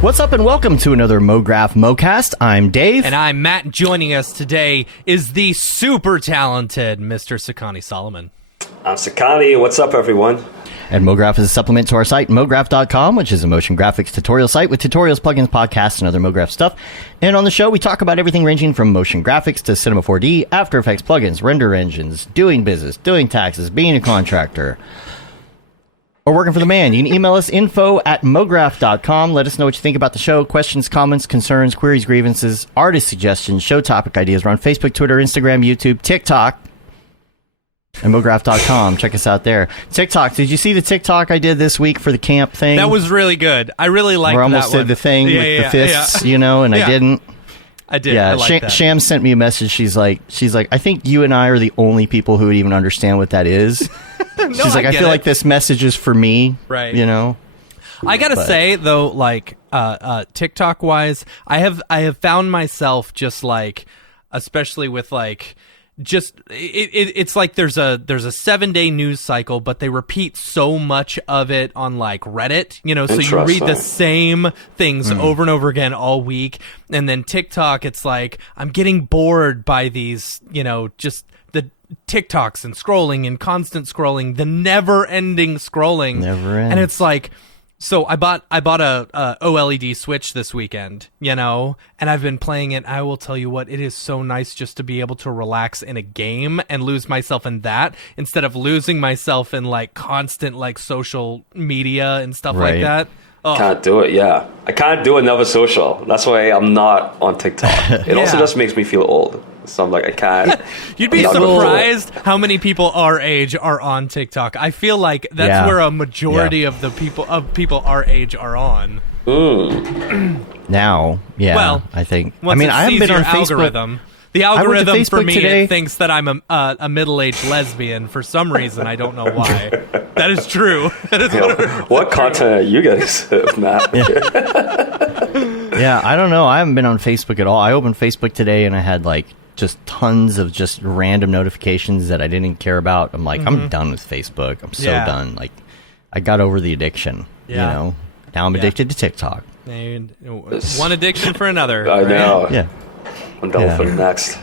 What's up and welcome to another Mograph Mocast. I'm Dave. And I'm Matt. Joining us today is the super talented Mr. Sekani Solomon. I'm Sekani. What's up, everyone? And Mograph is a supplement to our site, mograph.com, which is a motion graphics tutorial site with tutorials, plugins, podcasts, and other Mograph stuff. And on the show, we talk about everything ranging from motion graphics to Cinema 4D, After Effects plugins, render engines, doing business, doing taxes, being a contractor, or working for the man. You can email us info@mograph.com. Let us know what you think about the show. Questions, comments, concerns, queries, grievances, artist suggestions, show topic ideas. We're on Facebook, Twitter, Instagram, YouTube, TikTok, and mograph.com. Check us out there. TikTok. Did you see the TikTok I did this week for the camp thing? That was really good. I really liked that one. Where I almost did the thing with the fists, you know, and I didn't. I did. Yeah, I liked that. Sham sent me a message. She's like, I think you and I are the only people who would even understand what that is. No, She's like, I feel like this message is for me. Right. You know? I gotta say though, like TikTok wise, I have found myself just like, especially with like, just it's like there's a 7-day news cycle, but they repeat so much of it on like Reddit, you know, so you read the same things over and over again all week. And then TikTok, it's like I'm getting bored by these, you know, just the TikToks and scrolling and constant scrolling, the never-ending scrolling. Never ends. And it's like, so I bought a OLED Switch this weekend, you know, and I've been playing it. I will tell you what, it is so nice just to be able to relax in a game and lose myself in that instead of losing myself in like constant like social media and stuff like that. Oh. Can't do it, yeah. I can't do another social. That's why I'm not on TikTok. It also just makes me feel old. So I'm like, I can't. You'd be surprised how many people our age are on TikTok. I feel like that's where a majority of the people our age are on. Now, well, I think. I mean, I haven't been on Facebook. The algorithm for me today. thinks that I'm a middle-aged lesbian for some reason. I don't know why. That is true. That is what content are you guys, Matt? Yeah, I don't know. I haven't been on Facebook at all. I opened Facebook today and I had like just tons of just random notifications that I didn't care about. I'm like, I'm done with Facebook. I'm so done. Like, I got over the addiction. You know, now I'm addicted to TikTok. And one addiction for another. I know. Yeah. I'm done for the next.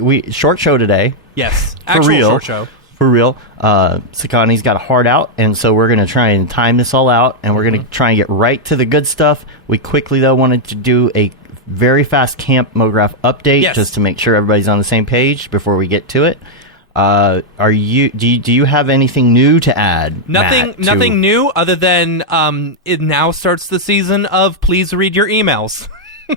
We short show today. Yes, for actual real. Short show. For real. Sekani's got a heart out, and so we're going to try and time this all out, and we're going to try and get right to the good stuff. We quickly, though, wanted to do a very fast Camp Mograph update just to make sure everybody's on the same page before we get to it. Do you have anything new to add? Nothing new other than it now starts the season of please read your emails.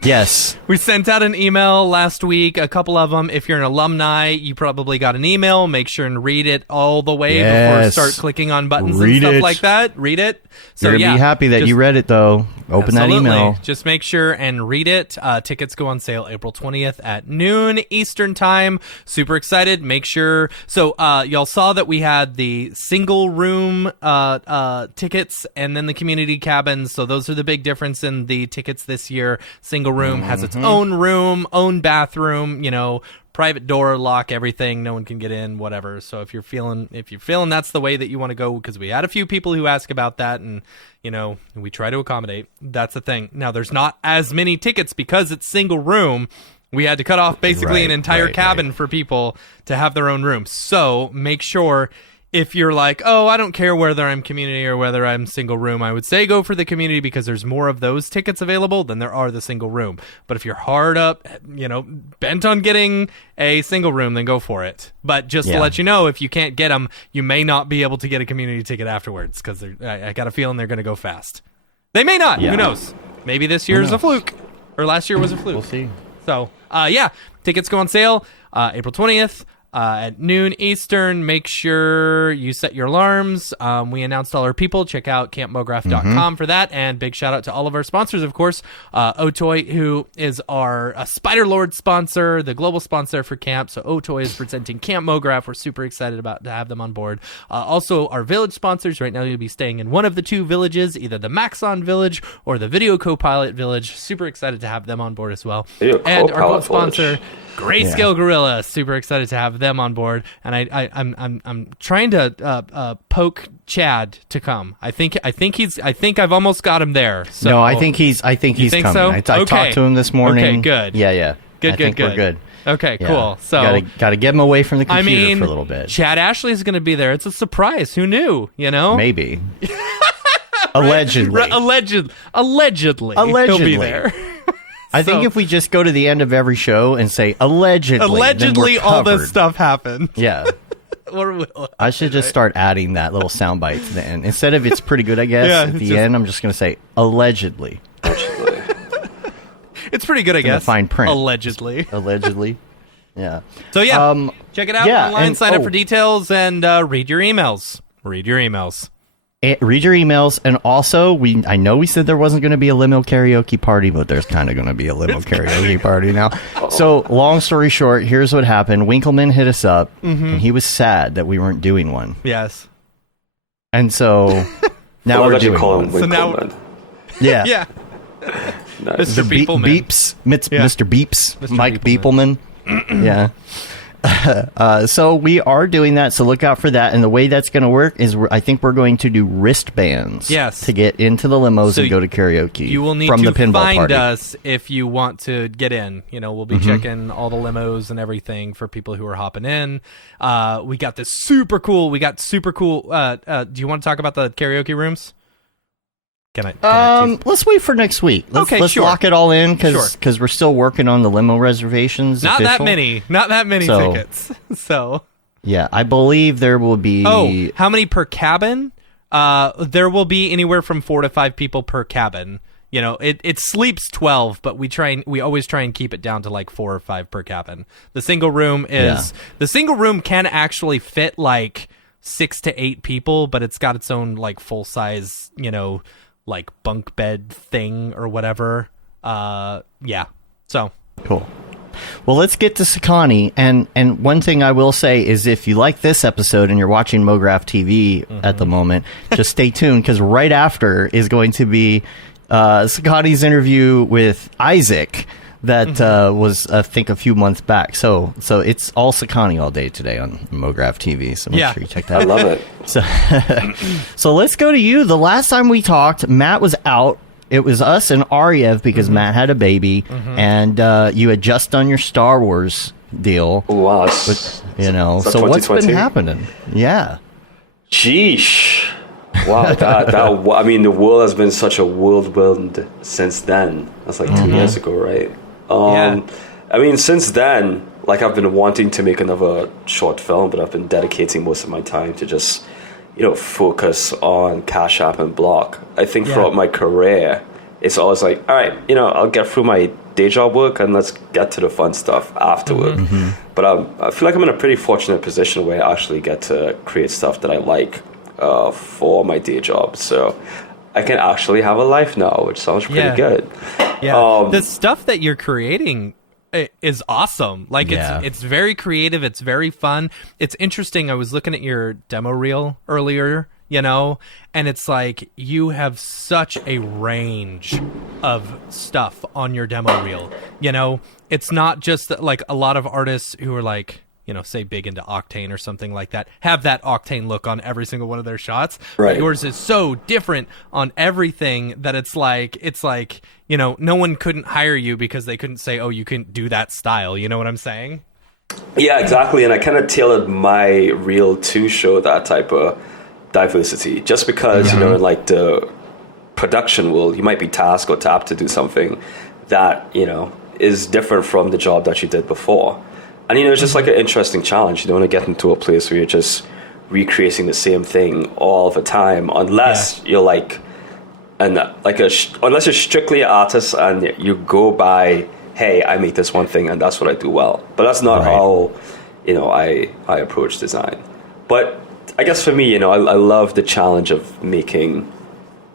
Yes. We sent out an email last week, a couple of them. If you're an alumni, you probably got an email. Make sure and read it all the way before you start clicking on buttons and stuff like that. Read it. So you're going to be happy that you read it, though. Open that email. Just make sure and read it. Tickets go on sale April 20th at noon Eastern time. Super excited. Make sure. So y'all saw that we had the single room tickets and then the community cabins. So those are the big difference in the tickets this year. Single room has its own room, own bathroom, you know, private door, lock, everything. No one can get in, whatever. So if you're feeling that's the way that you want to go, because we had a few people who ask about that, and you know, we try to accommodate. That's the thing. Now there's not as many tickets because it's single room. We had to cut off basically an entire cabin for people to have their own room. So make sure. If you're like, oh, I don't care whether I'm community or whether I'm single room, I would say go for the community because there's more of those tickets available than there are the single room. But if you're hard up, you know, bent on getting a single room, then go for it. But just to let you know, if you can't get them, you may not be able to get a community ticket afterwards because I got a feeling they're going to go fast. They may not. Who knows? Maybe this year is a fluke. Or last year was a fluke. We'll see. So, tickets go on sale April 20th. At noon Eastern. Make sure you set your alarms. We announced all our people. Check out campmograph.com for that. And big shout out to all of our sponsors, of course. Otoy, who is our Spider-Lord sponsor, the global sponsor for camp. So Otoy is presenting Camp Mograph. We're super excited to have them on board. Also, our village sponsors. Right now, you'll be staying in one of the two villages, either the Maxon Village or the Video Copilot Village. Super excited to have them on board as well. And our gold sponsor, Grayscale Gorilla. Super excited to have them them on board, and I'm trying to poke Chad to come. I think I've almost got him there. So no, I think he's coming. So? I talked to him this morning. Okay, good. Yeah. Good. We're good. Okay, Yeah. cool. So got to get him away from the computer for a little bit. Chad Ashley is going to be there. It's a surprise. Who knew? You know, Maybe. Allegedly. Allegedly, he'll be there. I think if we just go to the end of every show and say allegedly, then we're all this covered. stuff happened. Yeah. I should just start adding that little soundbite to the end. Instead of it's pretty good, I guess, at the end, I'm just going to say allegedly. It's pretty good, I guess. Fine print. Allegedly. Yeah. So, yeah. Check it out online, sign up for oh. details, and read your emails. Read your emails. Read your emails, and also I know we said there wasn't going to be a limo karaoke party, but there's kind of going to be a limo karaoke party now. So long story short, here's what happened. Winkleman hit us up, and he was sad that we weren't doing one. Yes. And so now we're doing one. So now, yeah. Nice. Mr. Beepleman. Mr. Beeps, Mr. Mike Beepleman. Yeah. So we are doing that, so look out for that. And the way that's going to work is I think we're going to do wristbands to get into the limos and go to karaoke. You will need from to the pinball find party. us if you want to get in. You know, we'll be checking all the limos and everything for people who are hopping in. We got super cool. Do you want to talk about the karaoke rooms? Can I let's wait for next week. Let's lock it all in because we're still working on the limo reservations. Not that many tickets. So yeah, I believe there will be. Oh, how many per cabin? There will be anywhere from 4 to 5 people per cabin. You know, it sleeps 12, but we always try and keep it down to like 4 or 5 per cabin. The single room can actually fit like 6 to 8 people, but it's got its own like full size, you know, like bunk bed thing or whatever. Yeah. So cool. Well, let's get to Sekani. And one thing I will say is if you like this episode and you're watching Mograph TV at the moment, just stay tuned because right after is going to be Sekani's interview with Isaac that was, I think, a few months back. So it's all Sekani all day today on Mograph TV. So make sure you check that out. I love it. So let's go to you. The last time we talked, Matt was out. It was us and Aryev because Matt had a baby, and you had just done your Star Wars deal. Wow. You know, so what's been happening? Yeah. Sheesh. Wow. I mean, the world has been such a whirlwind since then. That's like 2 years ago, right? I mean, since then, like I've been wanting to make another short film, but I've been dedicating most of my time to just, you know, focus on Cash App and Block. I think throughout my career, it's always like, all right, you know, I'll get through my day job work and let's get to the fun stuff afterward. But I feel like I'm in a pretty fortunate position where I actually get to create stuff that I like for my day job. So I can actually have a life now, which sounds pretty good. Yeah. The stuff that you're creating is awesome. Like it's very creative. It's very fun. It's interesting. I was looking at your demo reel earlier, you know, and it's like you have such a range of stuff on your demo reel. You know, it's not just like a lot of artists who are like, you know, say big into Octane or something like that, have that Octane look on every single one of their shots. Right. But yours is so different on everything that it's like, you know, no one couldn't hire you because they couldn't say, oh, you couldn't do that style. You know what I'm saying? Yeah, exactly. And I kind of tailored my reel to show that type of diversity just because, you know, in like the production world, you might be tasked or tapped to do something that, you know, is different from the job that you did before. And, you know, it's just like an interesting challenge. You don't want to get into a place where you're just recreating the same thing all the time, unless you're like, unless you're strictly an artist and you go by, hey, I make this one thing and that's what I do well. But that's not how, you know, I approach design. But I guess for me, you know, I love the challenge of making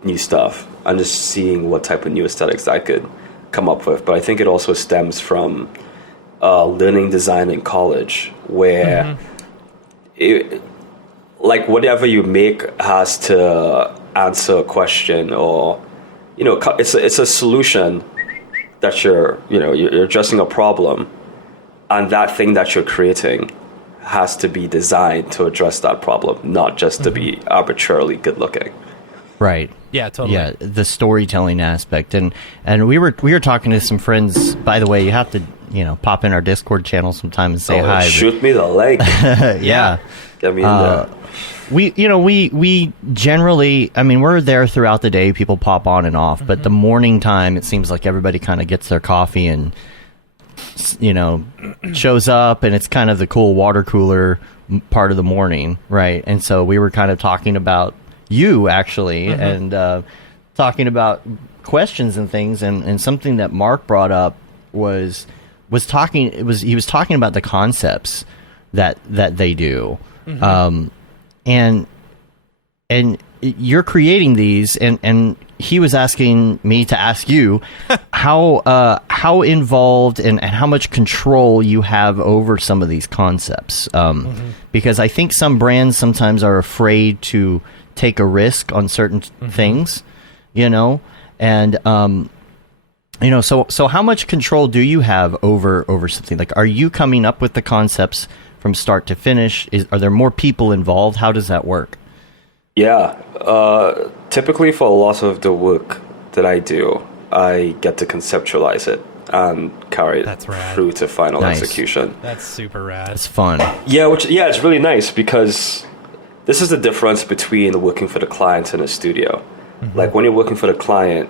new stuff and just seeing what type of new aesthetics I could come up with. But I think it also stems from learning design in college, where like whatever you make has to answer a question, or you know, it's a solution that you're addressing a problem, and that thing that you're creating has to be designed to address that problem, not just to be arbitrarily good looking. Right. Yeah, totally. Yeah, the storytelling aspect, and we were talking to some friends. By the way, you have to pop in our Discord channel sometime and say hi. Shoot me the link. Yeah. I mean, we generally, I mean, we're there throughout the day. People pop on and off, but the morning time, it seems like everybody kind of gets their coffee and shows up, and it's kind of the cool water cooler part of the morning, right? And so we were kind of talking about you actually, and talking about questions and things, and something that Mark brought up was he was talking about the concepts that they do, and you're creating these, and he was asking me to ask you how involved and how much control you have over some of these concepts, because I think some brands sometimes are afraid to take a risk on certain things, and so how much control do you have over something? Like, are you coming up with the concepts from start to finish? Are there more people involved? How does that work? Yeah, typically for a lot of the work that I do, I get to conceptualize it and carry it through to final execution. That's super rad. It's fun. Yeah, it's really nice, because this is the difference between working for the client and a studio. Like, when you're working for the client,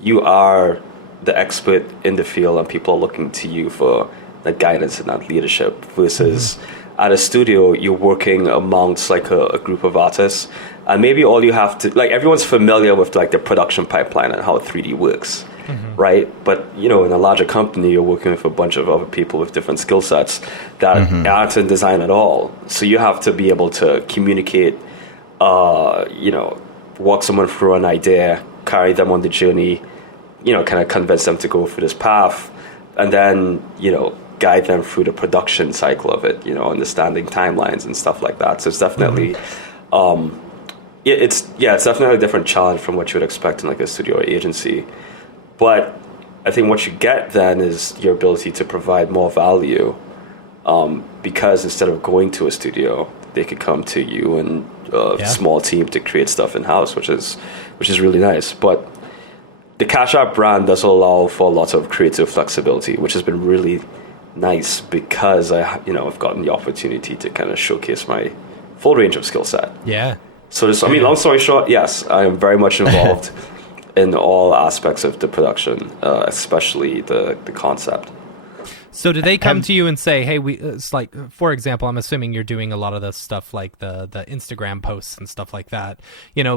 you are the expert in the field, and people are looking to you for that guidance and that leadership, versus at a studio, you're working amongst like a group of artists, and maybe all you have to, like, everyone's familiar with like the production pipeline and how 3D works, right? But in a larger company, you're working with a bunch of other people with different skill sets that aren't in design at all. So you have to be able to communicate, walk someone through an idea, carry them on the journey, kind of convince them to go through this path, and then guide them through the production cycle of it, understanding timelines and stuff like that. So it's definitely it's definitely a different challenge from what you would expect in like a studio or agency. But I think what you get then is your ability to provide more value, because instead of going to a studio, they could come to you and a small team to create stuff in-house, which is really nice. But the Cash App brand does allow for a lot of creative flexibility, which has been really nice, because I've gotten the opportunity to kind of showcase my full range of skill set. Yeah. So long story short, yes, I am very much involved in all aspects of the production, especially the concept. So do they come to you and say, hey, it's like, for example, I'm assuming you're doing a lot of the stuff like the Instagram posts and stuff like that,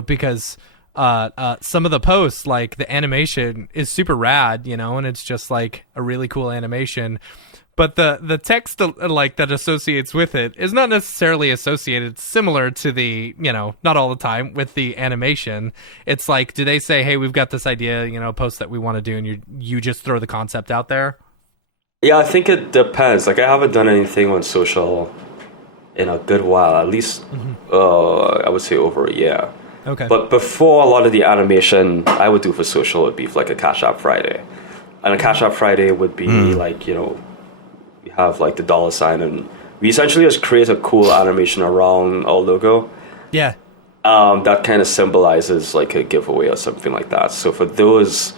because some of the posts, like the animation is super rad, and it's just like a really cool animation. But the text like that associates with it is not necessarily associated similar to the, not all the time with the animation. It's like, do they say, hey, we've got this idea, post that we want to do, and you just throw the concept out there? Yeah, I think it depends. Like, I haven't done anything on social in a good while, at least I would say over a year. Okay. But before, a lot of the animation I would do for social would be like a Cash App Friday. And a Cash App Friday would be like, we have like the $, and we essentially just create a cool animation around our logo. Yeah. That kind of symbolizes like a giveaway or something like that. So for those,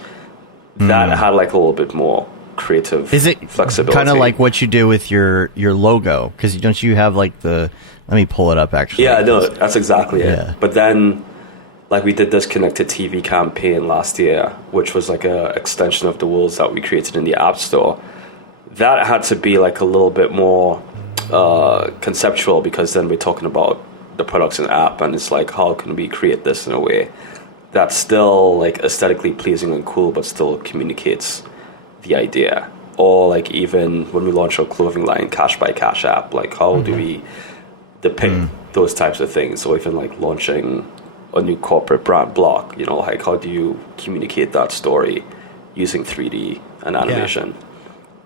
that had like a little bit more creative flexibility. Kind of like what you do with your logo? Because don't you have like let me pull it up actually. Yeah, no, that's exactly it. But then, like, we did this connected TV campaign last year, which was like a extension of the rules that we created in the App Store. That had to be like a little bit more conceptual, because then we're talking about the products and app, and it's like, how can we create this in a way that's still like aesthetically pleasing and cool, but still communicates the idea? Or like, even when we launch our clothing line, Cash by Cash App, like, how do we depict those types of things? Or even like launching a new corporate brand block, like, how do you communicate that story using 3D and animation?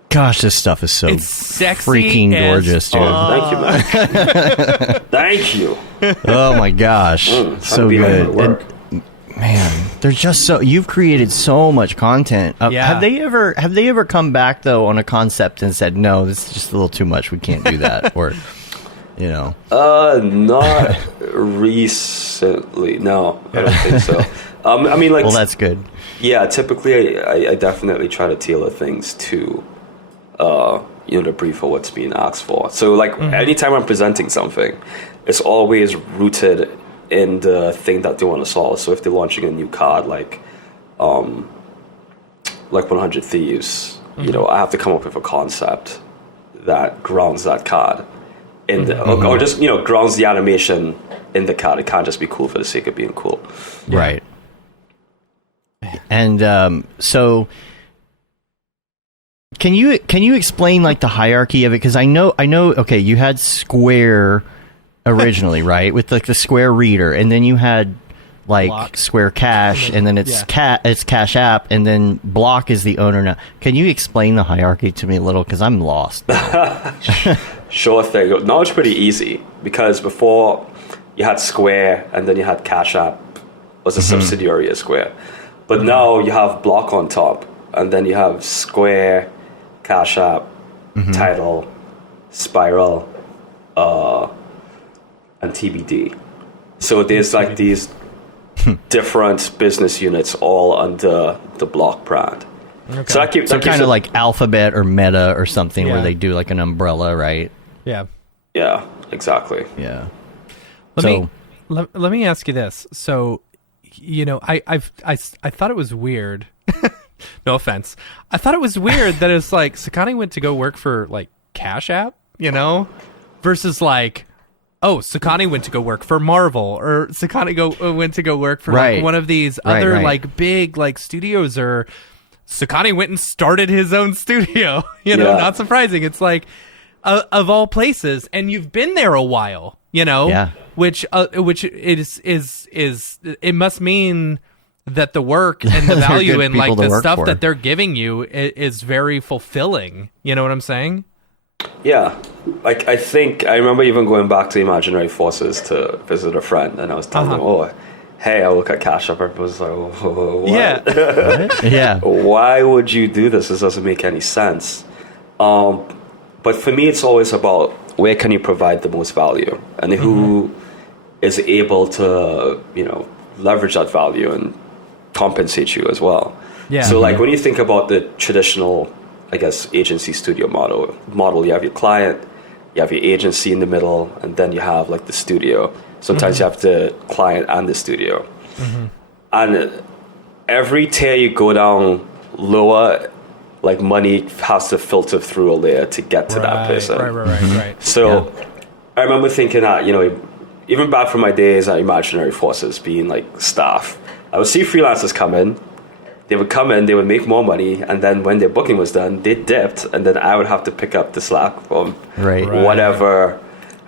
Gosh, this stuff is so freaking gorgeous, dude. Thank you, man. Thank you. Oh my gosh, so good. And, man, there's just you've created so much content. Have they ever come back though on a concept and said, no, this is just a little too much, we can't do that? Or You know? Not recently. No, I don't think so. I mean, like, well, that's good. Yeah, typically I definitely try to tailor things to, the brief or what's being asked for. So, like, anytime I'm presenting something, it's always rooted in the thing that they want to solve. So if they're launching a new card, like 100 Thieves, I have to come up with a concept that grounds that card in the, or just, grounds the animation in the card. It can't just be cool for the sake of being cool. Yeah. Right. And so can you explain like the hierarchy of it? Because I know okay, you had Square originally, right? With like the Square Reader, and then you had like Block. Square Cash, and then it's Cash App, and then Block is the owner now. Can you explain the hierarchy to me a little? Because I'm lost. Sure thing. Now it's pretty easy because before you had Square, and then you had Cash App was a subsidiary of Square. But now you have Block on top, and then you have Square, Cash App, Tidal, Spiral, and TBD. So there's like these different business units all under the Block brand. Okay. So kind of like Alphabet or Meta or something where they do like an umbrella, right? Yeah. Yeah, exactly. Yeah. Let me ask you this. So, I thought it was weird. No offense. I thought it was weird that it's like Sekani went to go work for like Cash App, versus like, oh, Sekani went to go work for Marvel, or Sekani went to go work for like one of these other like big like studios, or Sekani went and started his own studio. Not surprising. It's like of all places, and you've been there a while. Which it must mean that the work and the value and like the stuff that they're giving you is very fulfilling. You know what I'm saying? Yeah. Like, I remember even going back to Imaginary Forces to visit a friend, and I was telling them, oh, hey, I look at Cash App. I was like, oh, what? Yeah. Yeah. Why would you do this? This doesn't make any sense. But for me, it's always about where can you provide the most value, and who is able to, leverage that value and compensate you as well. Yeah. So like when you think about the traditional, I guess, agency studio model, you have your client, you have your agency in the middle, and then you have like the studio. Sometimes you have the client and the studio. And every tier you go down lower, like money has to filter through a layer to get to that person. Right. So I remember thinking that, even back from my days at Imaginary Forces being like staff, I would see freelancers come in, they would come in, they would make more money, and then when their booking was done, they dipped, and then I would have to pick up the slack from whatever,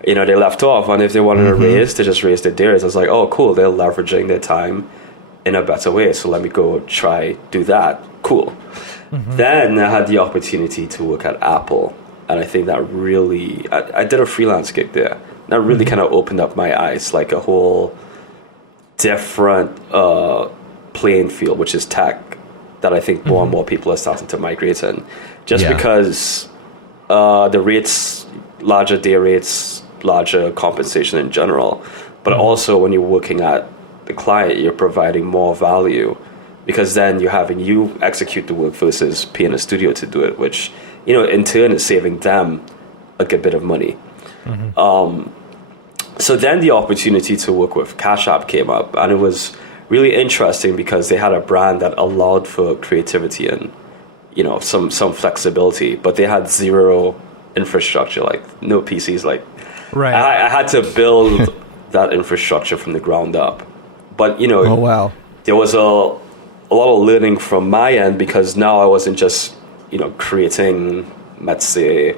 they left off. And if they wanted a raise, they just raised their days. I was like, oh, cool, they're leveraging their time in a better way, so let me go try do that. Cool. Then I had the opportunity to work at Apple, and I think that really, I did a freelance gig there. That really kind of opened up my eyes, like a whole different playing field, which is tech, that I think more and more people are starting to migrate in. Just because the rates, larger day rates, larger compensation in general, but also when you're working at the client, you're providing more value, because then you're having you execute the work versus paying a studio to do it, which, in turn is saving them a good bit of money. So then the opportunity to work with Cash App came up, and it was really interesting because they had a brand that allowed for creativity and, some flexibility, but they had zero infrastructure, like no PCs. Like, I had to build that infrastructure from the ground up. But, oh, wow. There was a lot of learning from my end, because now I wasn't just, creating, let's say,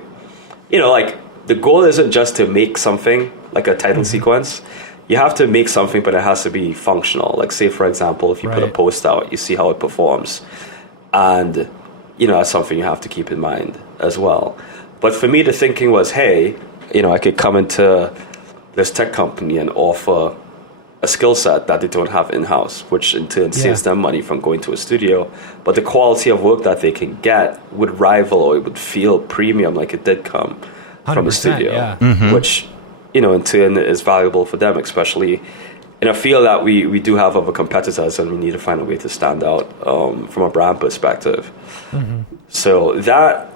like the goal isn't just to make something like a title sequence. You have to make something, but it has to be functional. Like, say, for example, if you put a post out, you see how it performs. And, that's something you have to keep in mind as well. But for me, the thinking was, hey, I could come into this tech company and offer a skill set that they don't have in-house, which in turn saves them money from going to a studio. But the quality of work that they can get would rival, or it would feel premium, like it did come from a studio, which in turn is valuable for them, especially in a field that we do have other competitors, and we need to find a way to stand out from a brand perspective. So that,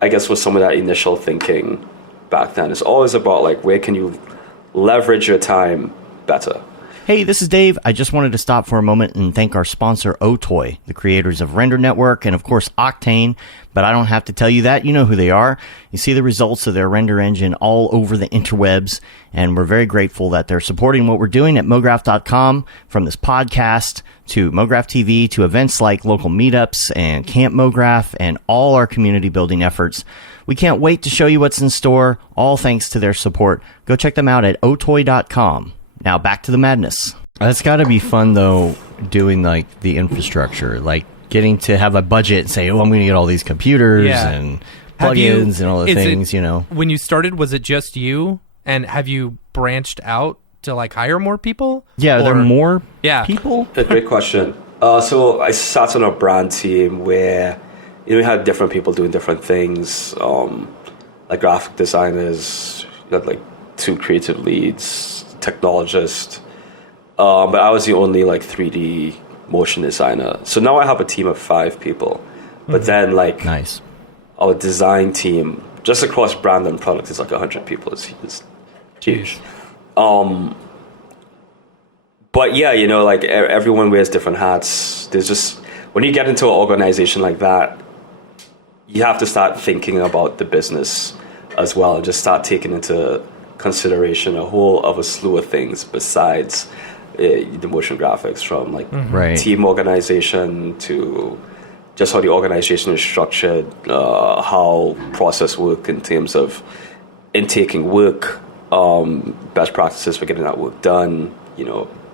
I guess, was some of that initial thinking back then. It's always about like, where can you leverage your time better? Hey, this is Dave. I just wanted to stop for a moment and thank our sponsor, Otoy, the creators of Render Network and, of course, Octane. But I don't have to tell you that. You know who they are. You see the results of their render engine all over the interwebs, and we're very grateful that they're supporting what we're doing at Mograph.com, from this podcast to Mograph TV to events like local meetups and Camp Mograph and all our community building efforts. We can't wait to show you what's in store, all thanks to their support. Go check them out at otoy.com. Now back to the madness. That's got to be fun, though, doing like the infrastructure, like getting to have a budget and say, oh, I'm going to get all these computers and plugins and all the things, When you started, was it just you? And have you branched out to like hire more people? Yeah, are there more people? A great question. So I sat on a brand team where we had different people doing different things, like graphic designers, you had like 2 creative leads, technologist, but I was the only like 3D motion designer. So now I have a team of 5 people, but then like nice, our design team just across brand and product is like 100 people. It's huge. But yeah, like everyone wears different hats. There's just, when you get into an organization like that, you have to start thinking about the business as well, and just start taking into consideration a whole other slew of things besides the motion graphics, from like team organization to just how the organization is structured, how process work in terms of intaking work, best practices for getting that work done,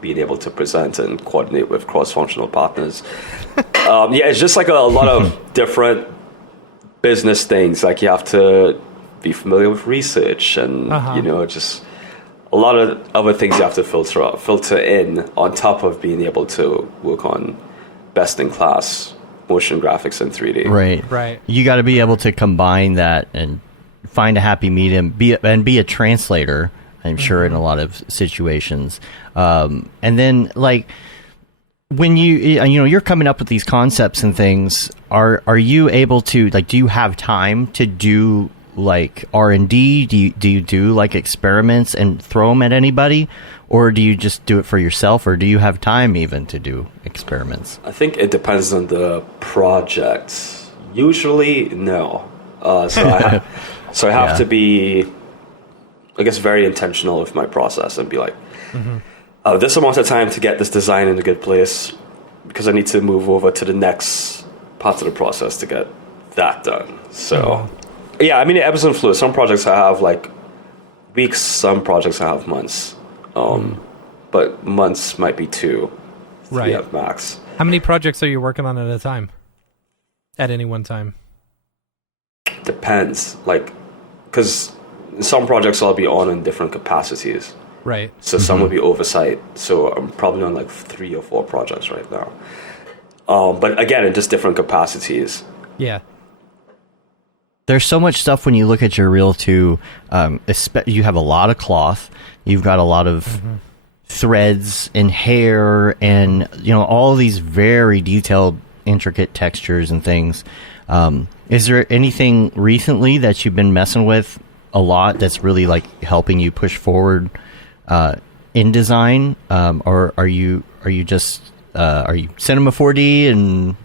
being able to present and coordinate with cross-functional partners. It's just like a lot of different business things. Like you have to be familiar with research and just a lot of other things you have to filter in on top of being able to work on best in class motion graphics in 3D. Right. You got to be able to combine that and find a happy medium, be a translator, I'm sure, in a lot of situations. And then like when you're coming up with these concepts and things, are you able to, like, do you have time to do like R&D? Do you do like experiments and throw them at anybody, or do you just do it for yourself, or do you have time even to do experiments? I think it depends on the project. Usually no. So I have to be, I guess, very intentional with my process and be like, this amount of time to get this design in a good place, because I need to move over to the next part of the process to get that done. So yeah, I mean, it ebbs and flows. Some projects I have like weeks, some projects I have months. But months might be 2, 3 at max. How many projects are you working on at a time? At any one time? Depends. Like, because some projects I'll be on in different capacities. Right. So some will be oversight. So I'm probably on like 3 or 4 projects right now. But again, in just different capacities. Yeah. There's so much stuff when you look at your reel too. You have a lot of cloth. You've got a lot of threads and hair, and all these very detailed, intricate textures and things. Is there anything recently that you've been messing with a lot that's really like helping you push forward in design, or are you Cinema 4D and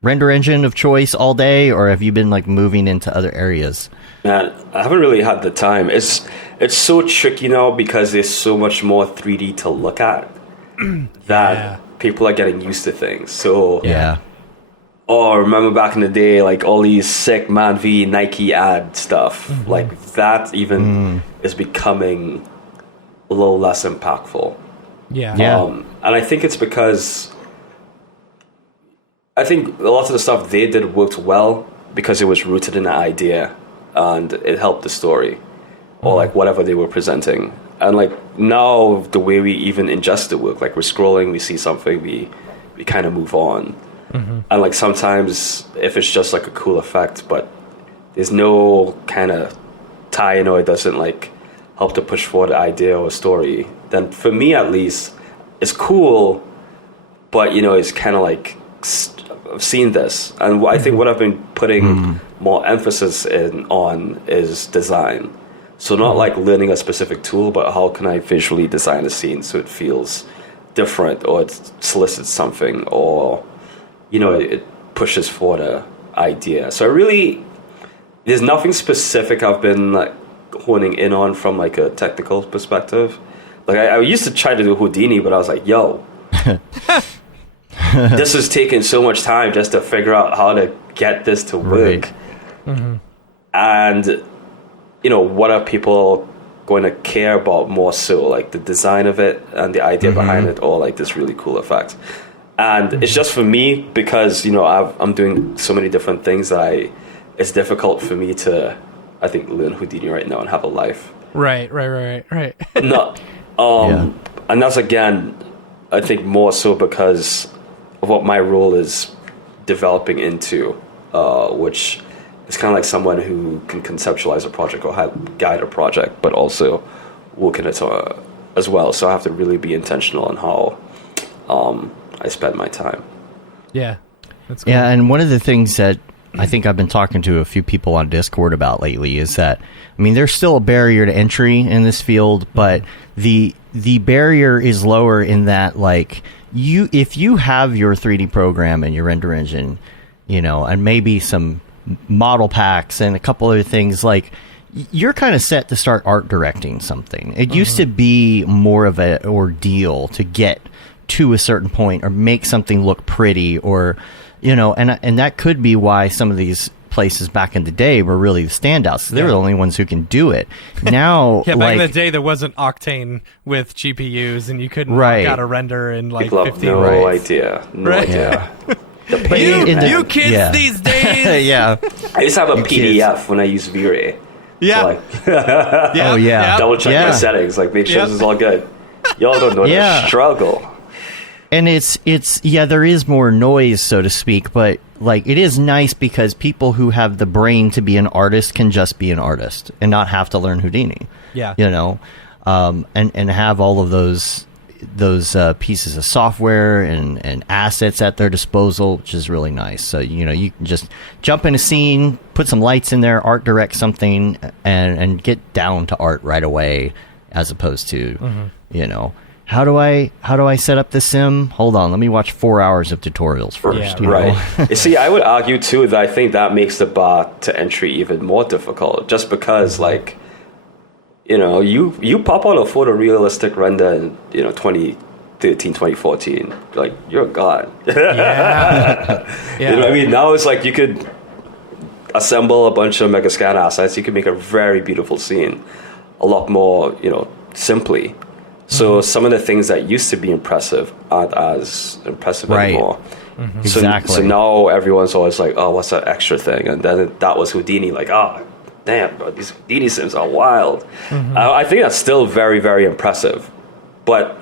render engine of choice all day, or have you been like moving into other areas? Man, I haven't really had the time. It's so tricky now because there's so much more 3D to look at that people are getting used to things. So remember back in the day, like all these sick Man V Nike ad stuff, like that even is becoming a little less impactful. And I think it's because I think a lot of the stuff they did worked well because it was rooted in an idea and it helped the story or like whatever they were presenting. And like now the way we even ingest the work, like we're scrolling, we see something, we kind of move on. And like sometimes if it's just like a cool effect, but there's no kind of tie, it doesn't like help to push forward an idea or a story, then for me at least, it's cool, but it's kind of like I've seen this, and I think what I've been putting more emphasis on is design. So not like learning a specific tool, but how can I visually design a scene so it feels different, or it solicits something, or it pushes forward an idea. So there's nothing specific I've been like honing in on from like a technical perspective. Like I used to try to do Houdini, but I was like, yo, this is taking so much time just to figure out how to get this to work. Right. And what are people going to care about more so, like the design of it and the idea behind it, or like this really cool effect? And it's just for me, because I'm doing so many different things that it's difficult for me to, I think, learn Houdini right now and have a life. Right. No, and that's again, I think more so because of what my role is developing into, which is kind of like someone who can conceptualize a project or guide a project, but also work in it as well. So I have to really be intentional on how I spend my time. Yeah, that's cool. Yeah, and one of the things that I think I've been talking to a few people on Discord about lately is that, there's still a barrier to entry in this field, but the barrier is lower in that, like, if you have your 3D program and your render engine, and maybe some model packs and a couple other things, like, you're kind of set to start art directing something. It used to be more of an ordeal to get to a certain point or make something look pretty, or and that could be why some of these places back in the day were really the standouts. They were the only ones who can do it. Now, back in the day, there wasn't Octane with GPUs, and you couldn't knock out a render in like 15 no idea. No idea. You kids these days. Yeah. I used to have a PDF when I used V-Ray. Yeah. Double check my settings, like make sure this is all good. Y'all don't know the struggle. And it's there is more noise, so to speak, but like it is nice because people who have the brain to be an artist can just be an artist and not have to learn Houdini. Yeah. And have all of those pieces of software and assets at their disposal, which is really nice. So you can just jump in a scene, put some lights in there, art direct something, and get down to art right away, as opposed to how do I set up the sim? Hold on, let me watch 4 hours of tutorials first. Right. You see, I would argue too that I think that makes the bar to entry even more difficult, just because like you pop out a photorealistic render in 2013, 2014, like you're a god. Yeah. Now it's like you could assemble a bunch of Megascan assets, you can make a very beautiful scene a lot more simply. So some of the things that used to be impressive aren't as impressive anymore. Exactly. So now everyone's always like, oh, what's that extra thing? And then that was Houdini, like, oh, damn, bro, these Houdini sims are wild. I think that's still very, very impressive. But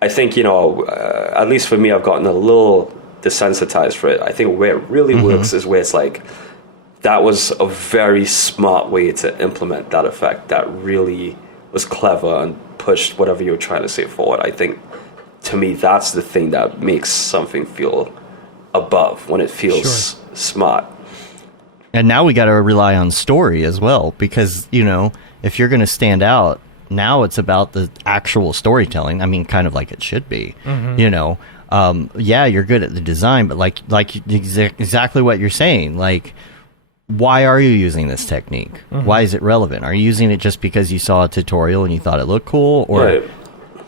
I think, at least for me, I've gotten a little desensitized for it. I think where it really works is where it's like, that was a very smart way to implement that effect that really was clever and pushed whatever you were trying to say forward. I think, to me, that's the thing that makes something feel above, when it feels smart. And now we got to rely on story as well, because, if you're going to stand out, now it's about the actual storytelling. Kind of like it should be, you're good at the design, but like exactly what you're saying, like, why are you using this technique? Why is it relevant? Are you using it just because you saw a tutorial and you thought it looked cool? Or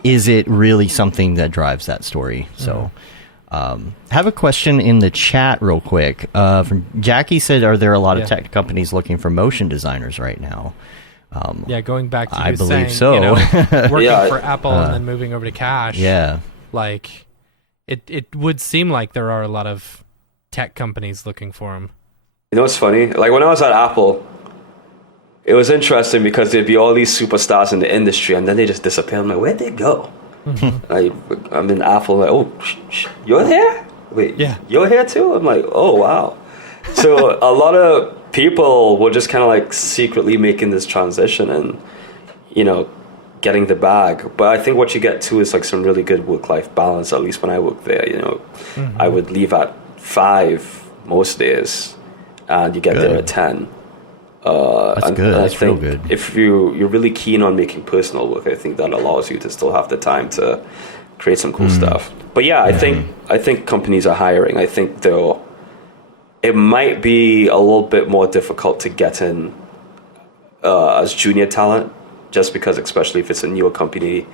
is it really something that drives that story? So have a question in the chat real quick. From Jackie said, are there a lot of tech companies looking for motion designers right now? Going back to I you believe saying, so. Working for Apple and then moving over to Cash. Yeah. Like, it would seem like there are a lot of tech companies looking for them. You know what's funny? Like when I was at Apple, it was interesting because there'd be all these superstars in the industry and then they just disappear. I'm like, where'd they go? I'm in Apple, like, oh, you're here? Wait, you're here too? I'm like, oh, wow. So a lot of people were just kind of like secretly making this transition, and getting the bag. But I think what you get too is like some really good work-life balance. At least when I worked there, I would leave at 5 most days, and you get there at 10. That's good. That's real good. If you're really keen on making personal work, I think that allows you to still have the time to create some cool stuff. But yeah, I think companies are hiring. I think it might be a little bit more difficult to get in as junior talent, just because, especially if it's a newer company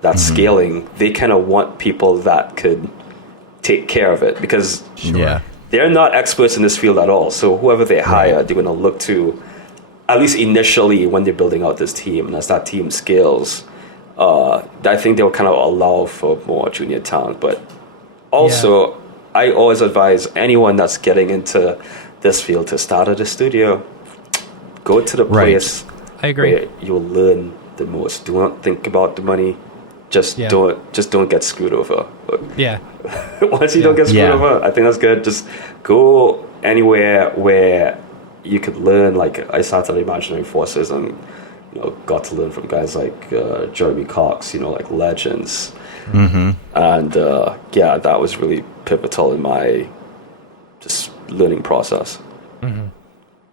that's scaling, they kind of want people that could take care of it, because they're not experts in this field at all. So whoever they hire, they're going to look to, at least initially when they're building out this team, and as that team scales, I think they'll kind of allow for more junior talent. But also, I always advise anyone that's getting into this field to start at a studio. Go to the place I agree. where you'll learn the most. Do not think about the money. Just don't get screwed over. Once you don't get screwed over, I think that's good. Just go anywhere where you could learn. Like, I started Imaginary Forces and got to learn from guys like Jeremy Cox, like legends. And that was really pivotal in my just learning process.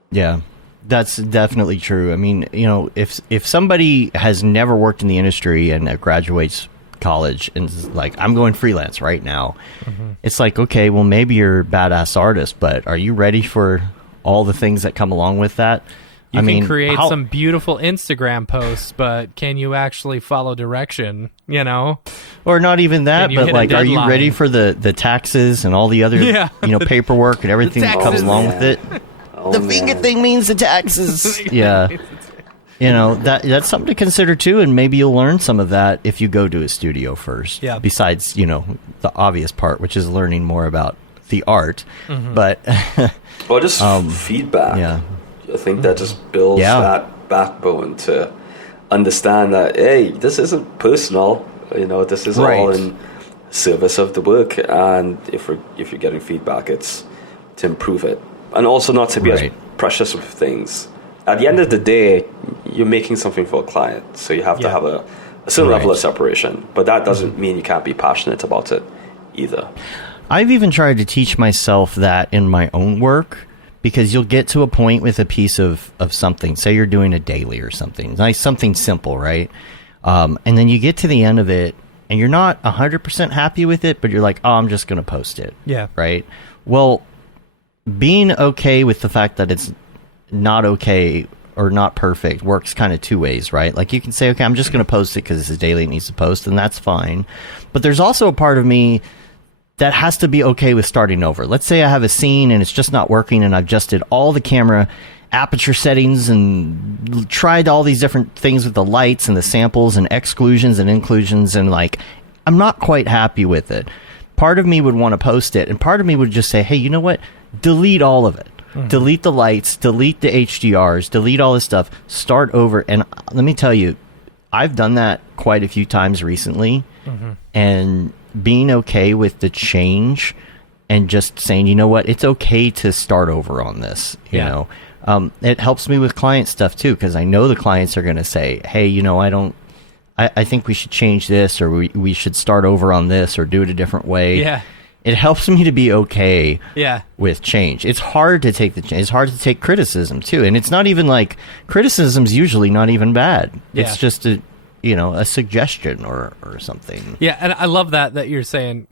Yeah, that's definitely true. I mean, if somebody has never worked in the industry and graduates college and is like, I'm going freelance right now, it's like, okay, well, maybe you're a badass artist, but are you ready for all the things that come along with that? You can create some beautiful Instagram posts, but can you actually follow direction, Or not even that, but like, are you ready for the taxes and all the other, paperwork and everything that comes along with it? The finger thing means the taxes. That's something to consider too, and maybe you'll learn some of that if you go to a studio first. Yeah. Besides, the obvious part, which is learning more about the art, but or just feedback. Yeah. I think that just builds that backbone to understand that, hey, this isn't personal. This is all in service of the work, and if you're getting feedback, it's to improve it, and also not to be as precious with things. At the end of the day, you're making something for a client, so you have to have a certain level of separation. But that doesn't mean you can't be passionate about it either. I've even tried to teach myself that in my own work, because you'll get to a point with a piece of something. Say you're doing a daily or something, nice, something simple, right? And then you get to the end of it, and you're not 100% happy with it, but you're like, oh, I'm just going to post it. Yeah. Right? Well, being okay with the fact that it's not okay or not perfect works kind of two ways, right? Like, you can say, okay, I'm just going to post it because it's a daily, it needs to post, and that's fine. But there's also a part of me that has to be okay with starting over. Let's say I have a scene and it's just not working, and I've adjusted all the camera aperture settings and tried all these different things with the lights and the samples and exclusions and inclusions, and like, I'm not quite happy with it. Part of me would want to post it, and part of me would just say, hey, you know what? Delete all of it. Delete the lights, delete the HDRs, delete all this stuff, start over. And let me tell you, I've done that quite a few times recently, and being okay with the change and just saying, you know what, it's okay to start over on this, you know. It helps me with client stuff too, because I know the clients are going to say, hey, I think we should change this, or we should start over on this, or do it a different way. Yeah. It helps me to be okay with change. It's hard to take the change. It's hard to take criticism too. And it's not even like, criticism's usually not even bad. It's just a suggestion or something. Yeah, and I love that you're saying,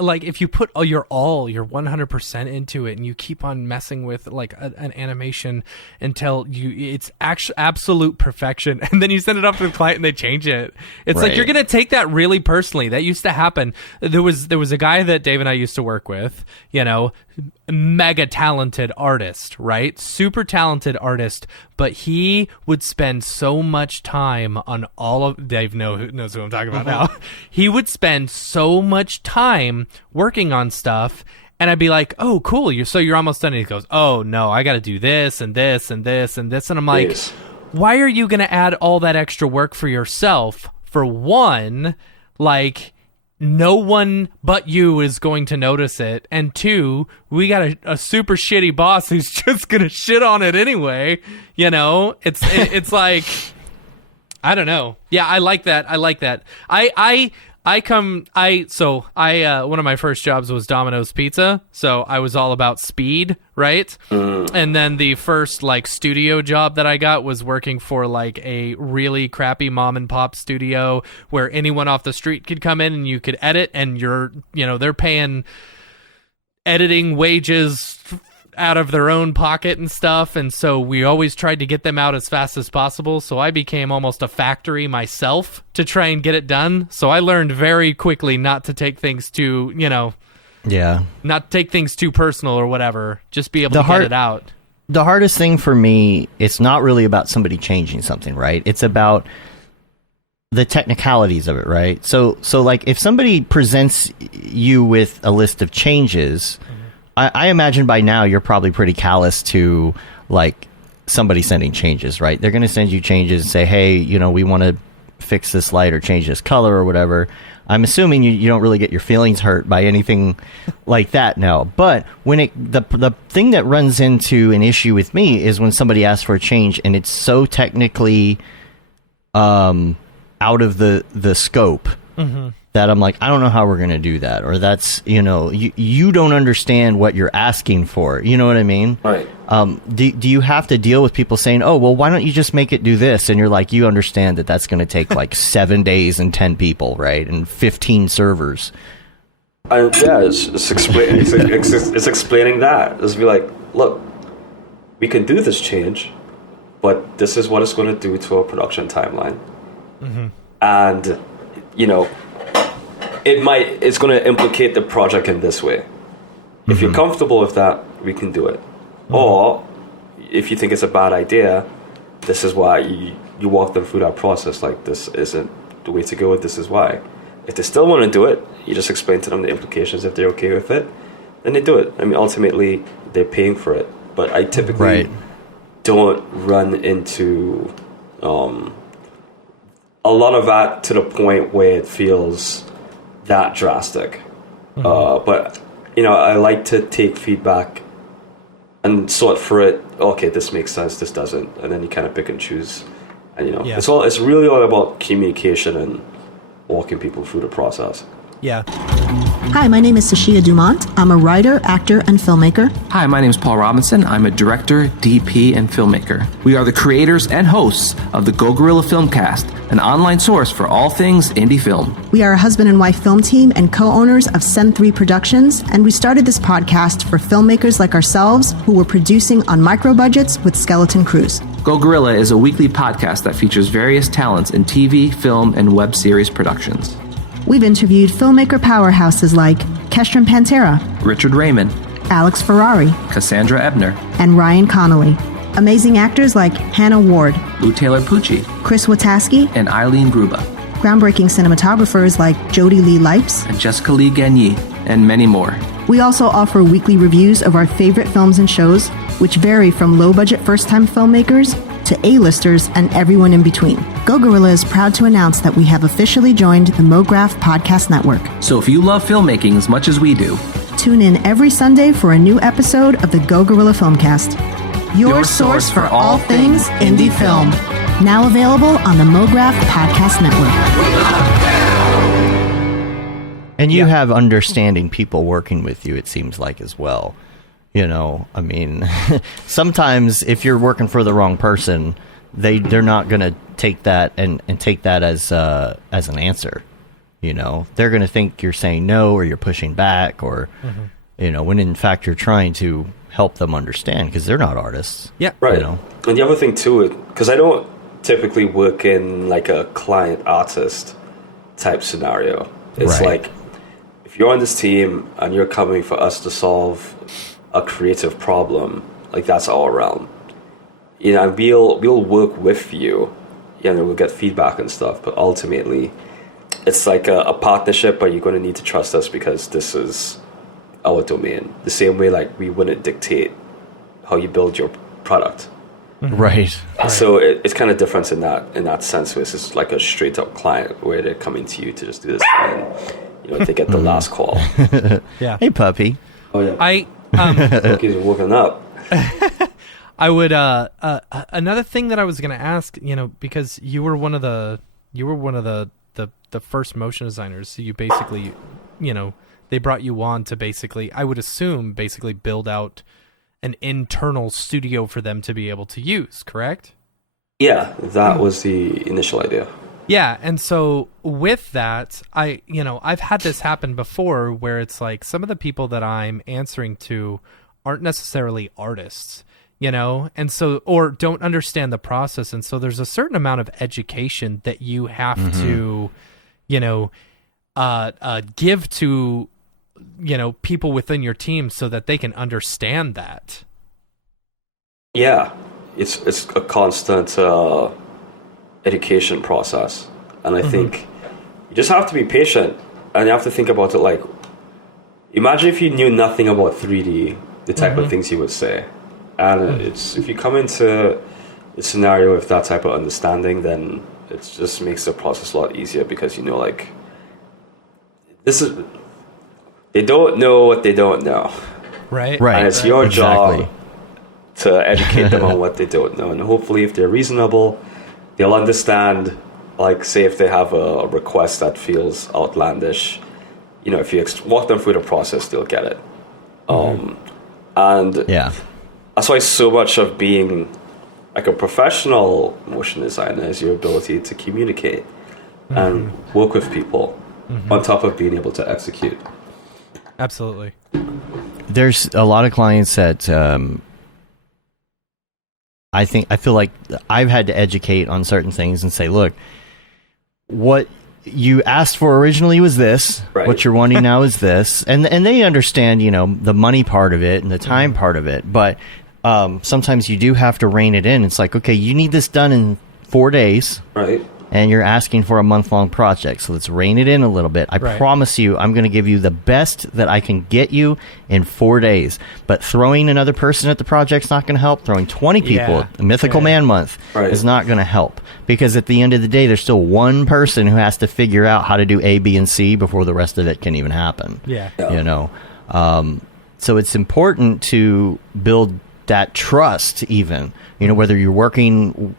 like if you put your 100% into it, and you keep on messing with like an animation until it's actually absolute perfection, and then you send it off to the client and they change it. It's like, you're gonna take that really personally. That used to happen. There was a guy that Dave and I used to work with, mega talented artist, right? Super talented artist, but he would spend so much time on all of, Dave knows who I'm talking about now. He would spend so much time working on stuff, and I'd be like, oh, cool, you're almost done. And he goes, oh no, I got to do this and this and this and this. And I'm like, why are you going to add all that extra work for yourself? For one, like, no one but you is going to notice it, and 2, we got a super shitty boss who's just gonna shit on it anyway. You know, it's like, I don't know. Yeah, I like that. One of my first jobs was Domino's Pizza, so I was all about speed, right? And then the first like studio job that I got was working for like a really crappy mom and pop studio where anyone off the street could come in and you could edit, and they're paying editing wages out of their own pocket and stuff, and so we always tried to get them out as fast as possible. So I became almost a factory myself to try and get it done. So I learned very quickly not to take things too, not take things too personal or whatever. Just be able to get it out. The hardest thing for me, it's not really about somebody changing something, right? It's about the technicalities of it, right? So like if somebody presents you with a list of changes, I imagine by now you're probably pretty callous to like somebody sending changes, right? They're going to send you changes and say, hey, we want to fix this light or change this color or whatever. I'm assuming you don't really get your feelings hurt by anything like that now. But when the thing that runs into an issue with me is when somebody asks for a change and it's so technically out of the scope. That I'm like, I don't know how we're going to do that. Or that's, you don't understand what you're asking for. You know what I mean? Right. Do you have to deal with people saying, oh, well, why don't you just make it do this? And you're like, you understand that that's going to take like 7 days and 10 people, right? And 15 servers. It's explaining that. It's be like, look, we can do this change, but this is what it's going to do to our production timeline. And, it's going to implicate the project in this way. If you're comfortable with that, we can do it. Or if you think it's a bad idea, this is why you walk them through that process. Like, this isn't the way to go, this is why. If they still want to do it, you just explain to them the implications. If they're okay with it, then they do it. I mean, ultimately, they're paying for it. But I typically don't run into a lot of that to the point where it feels that drastic. But I like to take feedback and sort through it. Okay, this makes sense, this doesn't, and then you kind of pick and choose. And it's really all about communication and walking people through the process. Hi, my name is Sashia Dumont. I'm a writer, actor, and filmmaker. Hi, my name is Paul Robinson. I'm a director, DP, and filmmaker. We are the creators and hosts of the Go Gorilla Filmcast, an online source for all things indie film. We are a husband and wife film team and co-owners of Send 3 Productions, and we started this podcast for filmmakers like ourselves who were producing on micro budgets with skeleton crews. Go Gorilla is a weekly podcast that features various talents in TV, film, and web series productions. We've interviewed filmmaker powerhouses like Kestrin Pantera, Richard Raymond, Alex Ferrari, Cassandra Ebner, and Ryan Connolly. Amazing actors like Hannah Ward, Lou Taylor Pucci, Chris Wataski, and Eileen Gruba. Groundbreaking cinematographers like Jody Lee Lipes, and Jessica Lee Gagné, and many more. We also offer weekly reviews of our favorite films and shows, which vary from low-budget first-time filmmakers to A-listers and everyone in between. Go Gorilla is proud to announce that we have officially joined the Mograph Podcast Network. So if you love filmmaking as much as we do, tune in every Sunday for a new episode of the Go Gorilla Filmcast. Your source for all things indie film. Now available on the Mograph Podcast Network. And you have understanding people working with you, it seems like, as well. I mean, sometimes if you're working for the wrong person, they're not going to take that and take that as an answer. They're going to think you're saying no or you're pushing back or, when in fact you're trying to help them understand because they're not artists. Yeah. Right. And the other thing too, because I don't typically work in like a client artist type scenario. It's like, if you're on this team and you're coming for us to solve a creative problem, like that's our realm. And we'll work with you, we'll get feedback and stuff, but ultimately it's like a partnership, but you're going to need to trust us because this is our domain. The same way like we wouldn't dictate how you build your product. Right. So it's kind of different in that sense, where it's just like a straight up client where they're coming to you to just do this, and they get the last call. Yeah. Hey, puppy. Oh yeah. He's woken up. I would another thing that I was going to ask, because you were one of the first motion designers. So you basically, they brought you on to basically, I would assume, build out an internal studio for them to be able to use, correct? Yeah, that was the initial idea. Yeah, and so with that, I've had this happen before where it's like some of the people that I'm answering to aren't necessarily artists, and so, or don't understand the process. And so there's a certain amount of education that you have to, give to, people within your team so that they can understand that. Yeah, it's a constant education process, and I think you just have to be patient, and you have to think about it like, imagine if you knew nothing about 3D, the type of things you would say. And it's, if you come into a scenario with that type of understanding, then it just makes the process a lot easier, because like, they don't know what they don't know. Right. And it's your job to educate them on what they don't know. And hopefully, if they're reasonable, they'll understand, like, say if they have a request that feels outlandish, if you walk them through the process, they'll get it. And that's why so much of being like a professional motion designer is your ability to communicate and work with people on top of being able to execute. Absolutely. There's a lot of clients that I feel like I've had to educate on certain things and say, look, what you asked for originally was this. Right. What you're wanting now is this. And they understand, the money part of it and the time part of it. But sometimes you do have to rein it in. It's like, okay, you need this done in 4 days. Right. And you're asking for a month-long project, so let's rein it in a little bit. I promise you, I'm going to give you the best that I can get you in 4 days. But throwing another person at the project's not going to help. Throwing 20 people, a Mythical Man Month, is not going to help. Because at the end of the day, there's still one person who has to figure out how to do A, B, and C before the rest of it can even happen. So it's important to build that trust, even. Whether you're working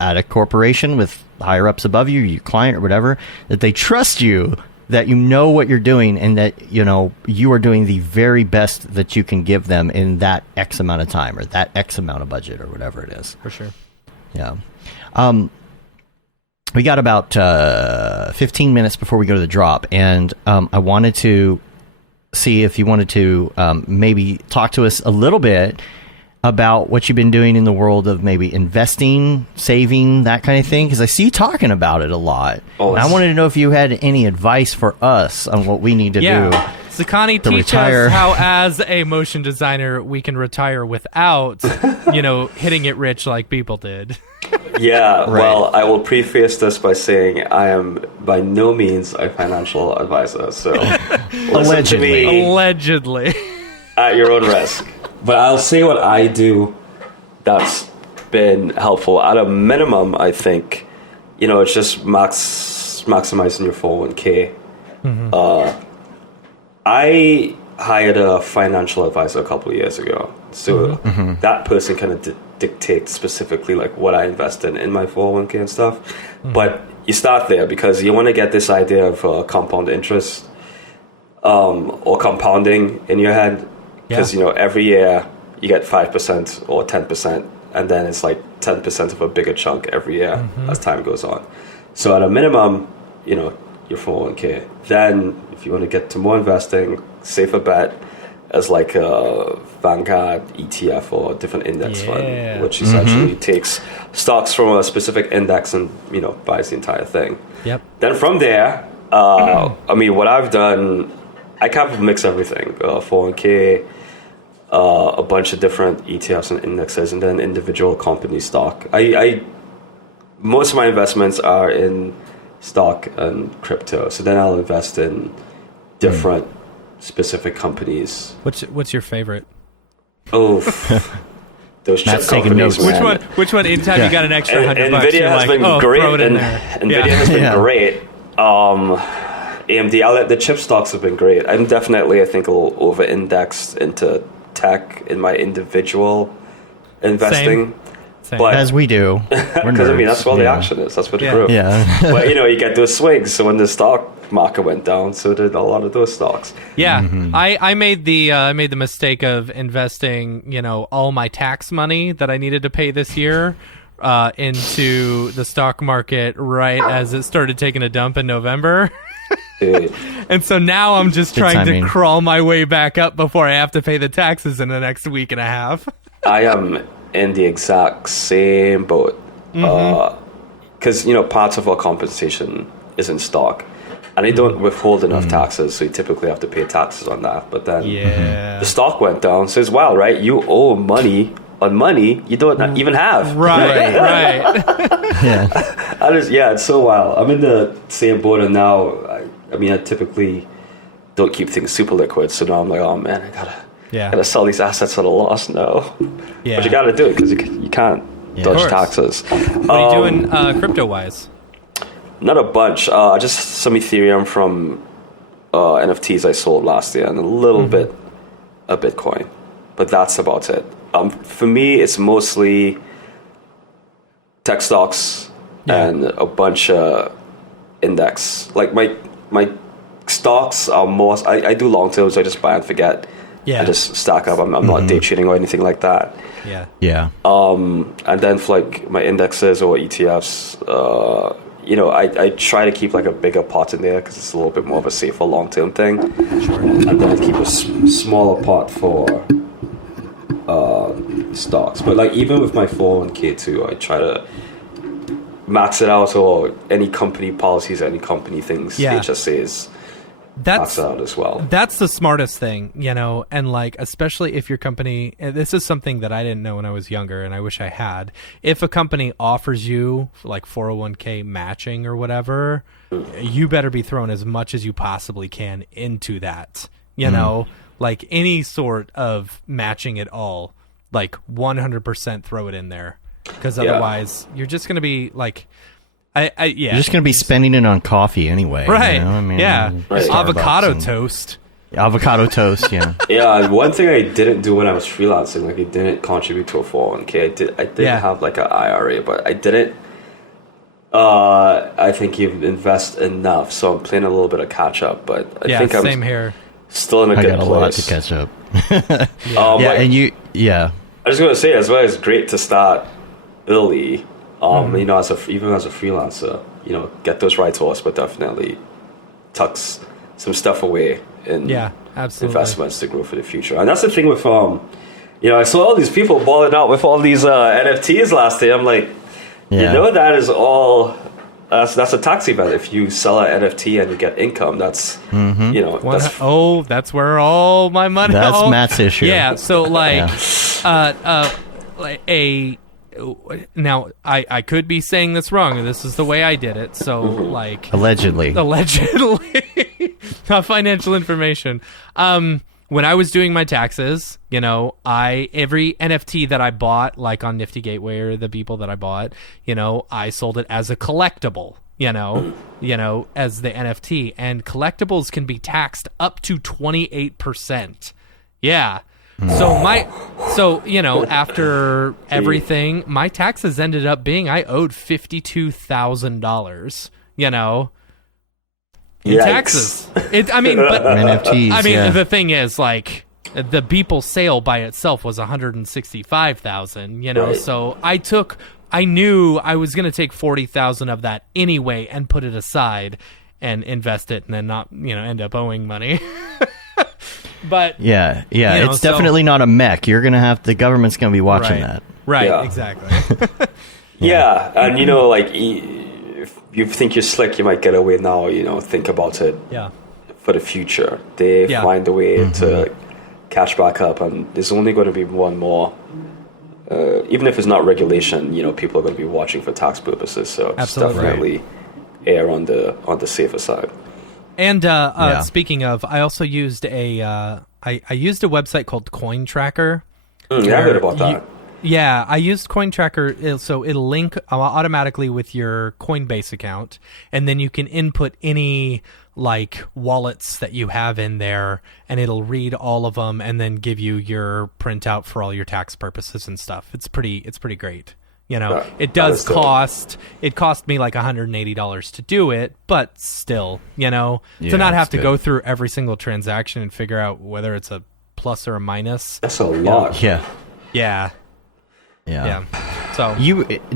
at a corporation with higher ups above you, your client or whatever, that they trust you, that you know what you're doing, and that you are doing the very best that you can give them in that X amount of time or that X amount of budget or whatever it is. For sure. Yeah. We got about 15 minutes before we go to the drop, and I wanted to see if you wanted to maybe talk to us a little bit about what you've been doing in the world of maybe investing, saving, that kind of thing, because I see you talking about it a lot. And I wanted to know if you had any advice for us on what we need to do. Sekani, teach us how, as a motion designer, we can retire without, hitting it rich like people did. Well, I will preface this by saying I am by no means a financial advisor, so listen to me. Allegedly. At your own risk. But I'll say what I do that's been helpful. At a minimum, I think, it's just maximizing your 401k. I hired a financial advisor a couple of years ago. So that person kind of dictates specifically like what I invest in my 401k and stuff. But you start there because you want to get this idea of compound interest or compounding in your head. Because, every year you get 5% or 10%, and then it's like 10% of a bigger chunk every year as time goes on. So at a minimum, your 401k. Then if you want to get to more investing, safer bet as like a Vanguard ETF or a different index fund, which essentially takes stocks from a specific index and, buys the entire thing. Then from there, what I've done, I kind of mix everything, 401k, a bunch of different ETFs and indexes, and then individual company stock. Most of my investments are in stock and crypto, so then I'll invest in different specific companies. What's your favorite? Oh, those chip companies. Which one? Anytime you got an extra $100, Nvidia has been great, and Nvidia has been great. AMD. The chip stocks have been great. I'm definitely, I think, a little over-indexed into tech in my individual investing. Same. But As we do. because I mean that's where the action is. That's where the growth. Yeah. But you get those swings. So when the stock market went down, so did a lot of those stocks. Yeah, I made the mistake of investing, all my tax money that I needed to pay this year into the stock market right as it started taking a dump in November. Dude. And so now I'm just trying timing. to crawl my way back up before I have to pay the taxes in the next week and a half. I am in the exact same boat. Because parts of our compensation is in stock, and they don't withhold enough taxes, so you typically have to pay taxes on that. But then the stock went down, so as well, right? You owe money on money you don't even have. Right. Yeah. It's so wild. I'm in the same boat, and now I typically don't keep things super liquid, so now I'm like, oh man, I gotta sell these assets at a loss now. Yeah. But you gotta do it because you can't dodge taxes. What are you doing crypto wise? Not a bunch. Just some Ethereum from NFTs I sold last year, and a little bit of Bitcoin, but that's about it. For me, it's mostly tech stocks and a bunch of index. Like my stocks are more. I do long term, so I just buy and forget. Yeah. And just stack up. I'm not day trading or anything like that. Yeah. Yeah. And then for like my indexes or ETFs, I try to keep like a bigger pot in there because it's a little bit more of a safer long term thing. Sure. And then I keep a smaller pot for stocks. But like even with my 401k too, I try to max it out, or any company policies, any company things, HSAs. Max it out as well. That's the smartest thing, and like, especially if your company, and this is something that I didn't know when I was younger and I wish I had. If a company offers you like 401k matching or whatever, you better be throwing as much as you possibly can into that, like any sort of matching at all, like 100% throw it in there, because otherwise you're just going to be like, you're just going to be spending it on coffee anyway. Right. Right. Avocado toast. Avocado toast, yeah. Yeah, one thing I didn't do when I was freelancing, like I didn't contribute to a 401k. I did have like an IRA, but I didn't. I think you invest enough, so I'm playing a little bit of catch up. But I think I'm same here. Still in a I good got a place. lot to catch up. I was going to say as well, it's great to start early. Even as a freelancer, get those right horse, but definitely tucks some stuff away in investments to grow for the future. And that's the thing with I saw all these people balling out with all these NFTs last year. I'm like, that is all. That's a tax event. If you sell an NFT and you get income, that's that's where all my money. That's Matt's issue. Yeah. So like, now I could be saying this wrong. This is the way I did it. So like allegedly, not financial information. When I was doing my taxes, every NFT that I bought, like on Nifty Gateway or the people that I bought, I sold it as a collectible. As the NFT, and collectibles can be taxed up to 28%. Yeah. So after everything, my taxes ended up being I owed $52,000, in taxes. But NFTs, the thing is, like, the Beeple sale by itself was $165,000, Right. So I knew I was going to take $40,000 of that anyway and put it aside and invest it and then not, end up owing money. But it's definitely not a mech. You're gonna the government's gonna be watching that. Right, Yeah. exactly. And like if you think you're slick, you might get away now. Think about it. Yeah. For the future, they find a way to catch back up, and there's only going to be one more. Even if it's not regulation, people are going to be watching for tax purposes. So just definitely err on the safer side. And speaking of, I also used I used a website called Coin Tracker. I heard about that. I used Coin Tracker, so it'll link automatically with your Coinbase account, and then you can input any like wallets that you have in there, and it'll read all of them and then give you your printout for all your tax purposes and stuff. It's pretty great. You know, it does cost. It cost me like $180 to do it, but still, you know, to not have to go through every single transaction and figure out whether it's a plus or a minus. That's a lot. Yeah. So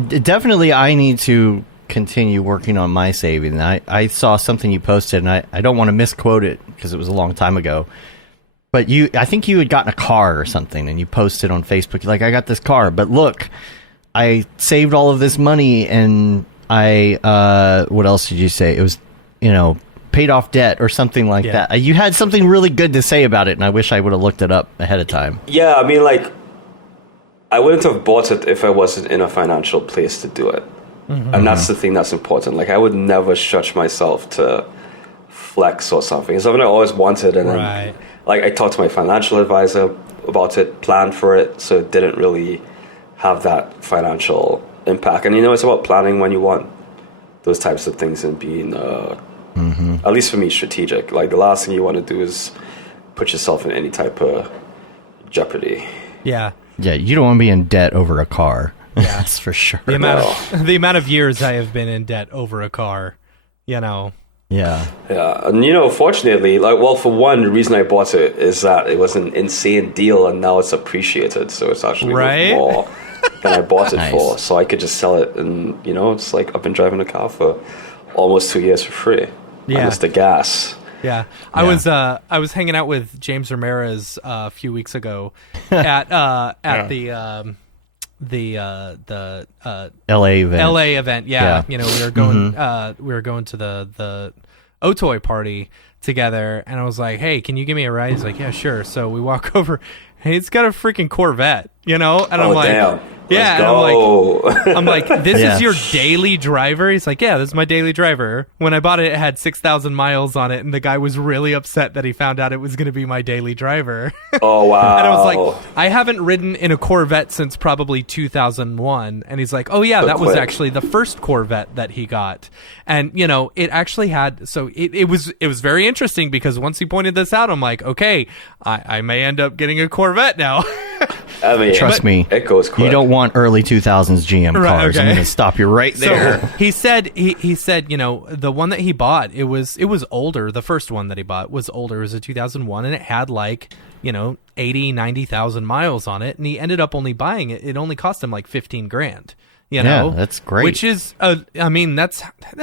definitely, I need to continue working on my saving. I saw something you posted, and I don't want to misquote it because it was a long time ago. But I think you had gotten a car or something, and you posted on Facebook, like, I got this car, but look, I saved all of this money, and I, what else did you say? It was, you know, paid off debt or something like that. You had something really good to say about it, and I wish I would have looked it up ahead of time. Yeah, I mean, like, I wouldn't have bought it if I wasn't in a financial place to do it. And that's the thing that's important. Like, I would never stretch myself to flex or something. It's something I always wanted, and then, like, I talked to my financial advisor about it, planned for it, so it didn't really have that financial impact. And, you know, it's about planning when you want those types of things and being, at least for me, strategic. Like, the last thing you want to do is put yourself in any type of jeopardy. Yeah, you don't want to be in debt over a car. Yeah, that's for sure. The amount of years I have been in debt over a car, you know. Yeah. And, you know, fortunately, like, well, for one, the reason I bought it is that it was an insane deal, and now it's appreciated, so it's actually worth more than I bought it for. So I could just sell it, and, you know, it's like I've been driving a car for almost 2 years for free. Yeah. And it's the gas. Yeah. I was hanging out with James Ramirez a few weeks ago at the LA event. LA event. Yeah. You know, we were going to the Otoy party together, and I was like, "Hey, can you give me a ride?" He's like, "Yeah, sure." So we walk over. Hey, it's got a freaking Corvette, you know? And I'm like, damn. yeah, and I'm like, this is your daily driver? He's like, yeah, this is my daily driver. When I bought it, it had 6,000 miles on it, and the guy was really upset that he found out it was going to be my daily driver. Oh, wow. And I was like, I haven't ridden in a Corvette since probably 2001. And he's like, oh, yeah, that was actually the first Corvette that he got. And, you know, it actually had, so it was very interesting, because once he pointed this out, I'm like, okay, I may end up getting a Corvette now. I mean, trust me, it goes quick. You don't want early 2000s GM cars. Okay. I'm going to stop you right there. So he said, you know, the one that he bought, it was older. The first one that he bought was older. It was a 2001, and it had like, you know, 90,000 miles on it. And he ended up only buying it. It only cost him like $15,000. You know, that's great. Which is, I mean, that's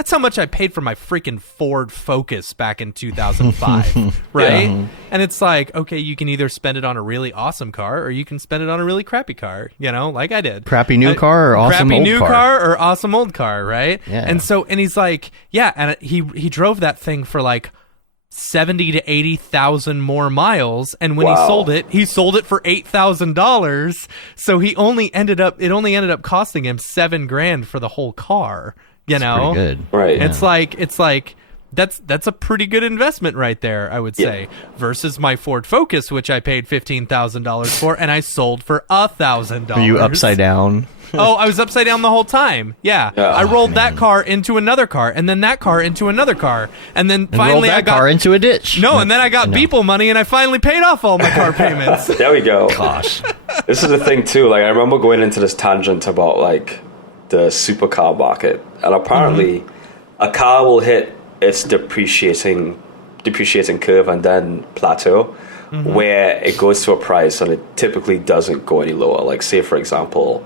how much I paid for my freaking Ford Focus back in 2005, right? Yeah. And it's like, okay, you can either spend it on a really awesome car, or you can spend it on a really crappy car, you know, like I did. Crappy new car or awesome crappy old new car? Or awesome old car, right? Yeah. And he's like, yeah, and he drove that thing for like 70 to 80,000 more miles, and when he sold it for $8,000. So it only ended up costing him $7,000 for the whole car. You know, pretty good. Right? It's like that's a pretty good investment right there, I would say. Versus my Ford Focus, which I paid $15,000 for, and I sold for $1,000. Are you upside down? Oh, I was upside down the whole time. Yeah. I rolled that car into another car, and then that car into another car, and then finally I got car into a ditch. No, and then I got Beeple money, and I finally paid off all my car payments. There we go. Gosh, this is the thing too. Like, I remember going into this tangent about like the supercar market, and apparently a car will hit its depreciating curve and then plateau, where it goes to a price and it typically doesn't go any lower. Like, say for example,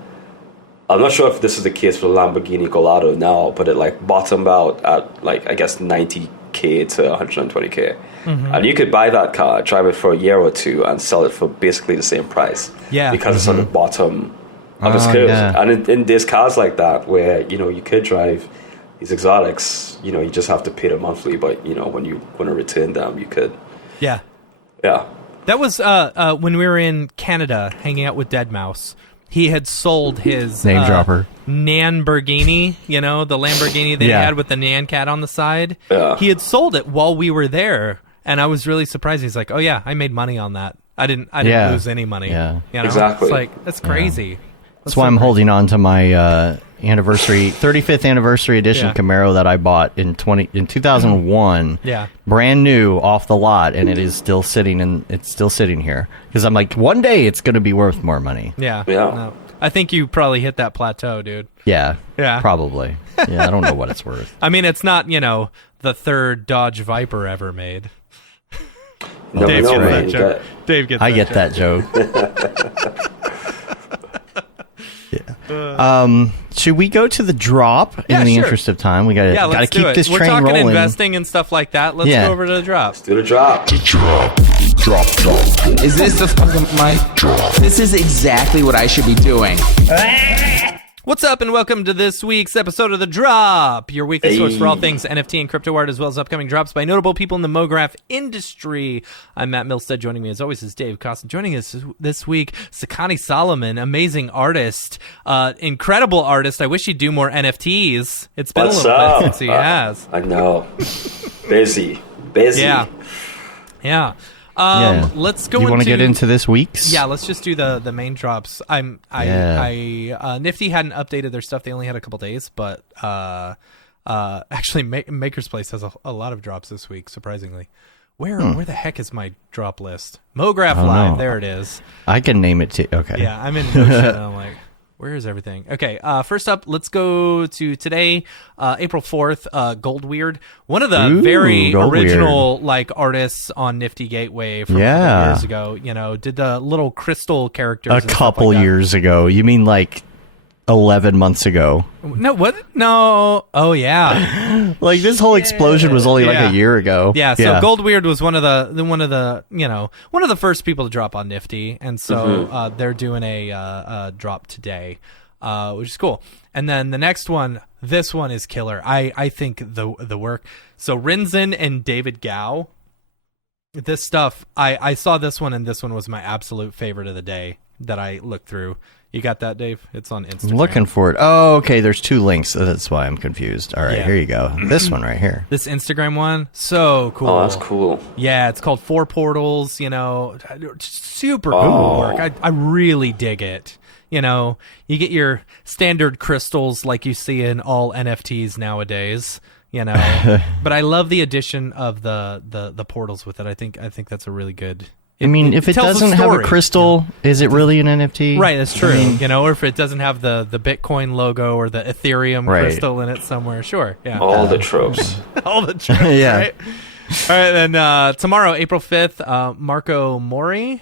I'm not sure if this is the case for the Lamborghini Gallardo now, but it like bottomed out at like, I guess, 90K to 120K. And you could buy that car, drive it for a year or two, and sell it for basically the same price. Yeah. Because it's on the bottom of its curve. Yeah. And in there's cars like that where, you know, you could drive these exotics, you know, you just have to pay them monthly, but, you know, when you want to return them, you could. Yeah. Yeah. That was when we were in Canada hanging out with Deadmau5. He had sold his name dropper Lamborghini, you know, the Lamborghini they had with the Nan cat on the side. Yeah. He had sold it while we were there, and I was really surprised. He's like, "Oh yeah, I made money on that. I didn't lose any money." Yeah. You know? Exactly. It's like, that's crazy. That's why I'm holding on to my anniversary, 35th anniversary edition Camaro that I bought in 2001. Yeah. Brand new off the lot, and it's still sitting here because I'm like, one day it's going to be worth more money. Yeah. Yeah. No. I think you probably hit that plateau, dude. Yeah. Yeah. Probably. Yeah. I don't know what it's worth. I mean, it's not, the third Dodge Viper ever made. No, Dave no, gets man. that joke. Dave gets I that get joke. that joke. Yeah. Should we go to the drop in the interest of time? We gotta let's keep do it. this We're train talking rolling. investing and stuff like that. Let's go over to the drop. Do the drop. Drop. Is this the fucking mic? Drop. This is exactly what I should be doing. What's up, and welcome to this week's episode of The Drop, your weekly source for all things NFT and crypto art, as well as upcoming drops by notable people in the Mograph industry. I'm Matt Milstead. Joining me, as always, is Dave Costin. Joining us this week, Sekani Solomon, amazing artist, incredible artist. I wish he'd do more NFTs. It's been a little bit since he has. I know. Busy. Yeah. Let's go. You want to get into this week's? Yeah, let's just do the main drops. Nifty hadn't updated their stuff. They only had a couple days, but actually, Maker's Place has a lot of drops this week. Surprisingly, where the heck is my drop list? Mograph Live. There it is. I can name it too. Okay. Yeah, I'm in Notion, and I'm like, where is everything? Okay, first up, let's go to today, April 4th, Gold Weird. One of the very original artists on Nifty Gateway from a couple years ago, did the little crystal characters. A couple years ago. You mean like 11 months ago? No, what? No. Oh, yeah. Like this whole explosion was only like a year ago. Yeah, so Gold Weird was one of the first people to drop on Nifty, and so they're doing a drop today, which is cool. And then the next one, this one is killer. I think the work. So Rinzin and David Gao, this stuff, I saw this one, and this one was my absolute favorite of the day that I looked through. You got that, Dave? It's on Instagram. I'm looking for it. Oh, okay. There's two links. That's why I'm confused. All right, here you go. This one right here. This Instagram one, so cool. Oh, that's cool. Yeah, it's called Four Portals. Super cool work. I really dig it. You get your standard crystals like you see in all NFTs nowadays. But I love the addition of the portals with it. I think that's a really good. If it doesn't have a crystal, is it really an NFT? Right, that's true. Or if it doesn't have the Bitcoin logo or the Ethereum crystal in it somewhere, sure. Yeah. All the tropes. All the tropes, right? All right, then tomorrow, April 5th, Marco Mori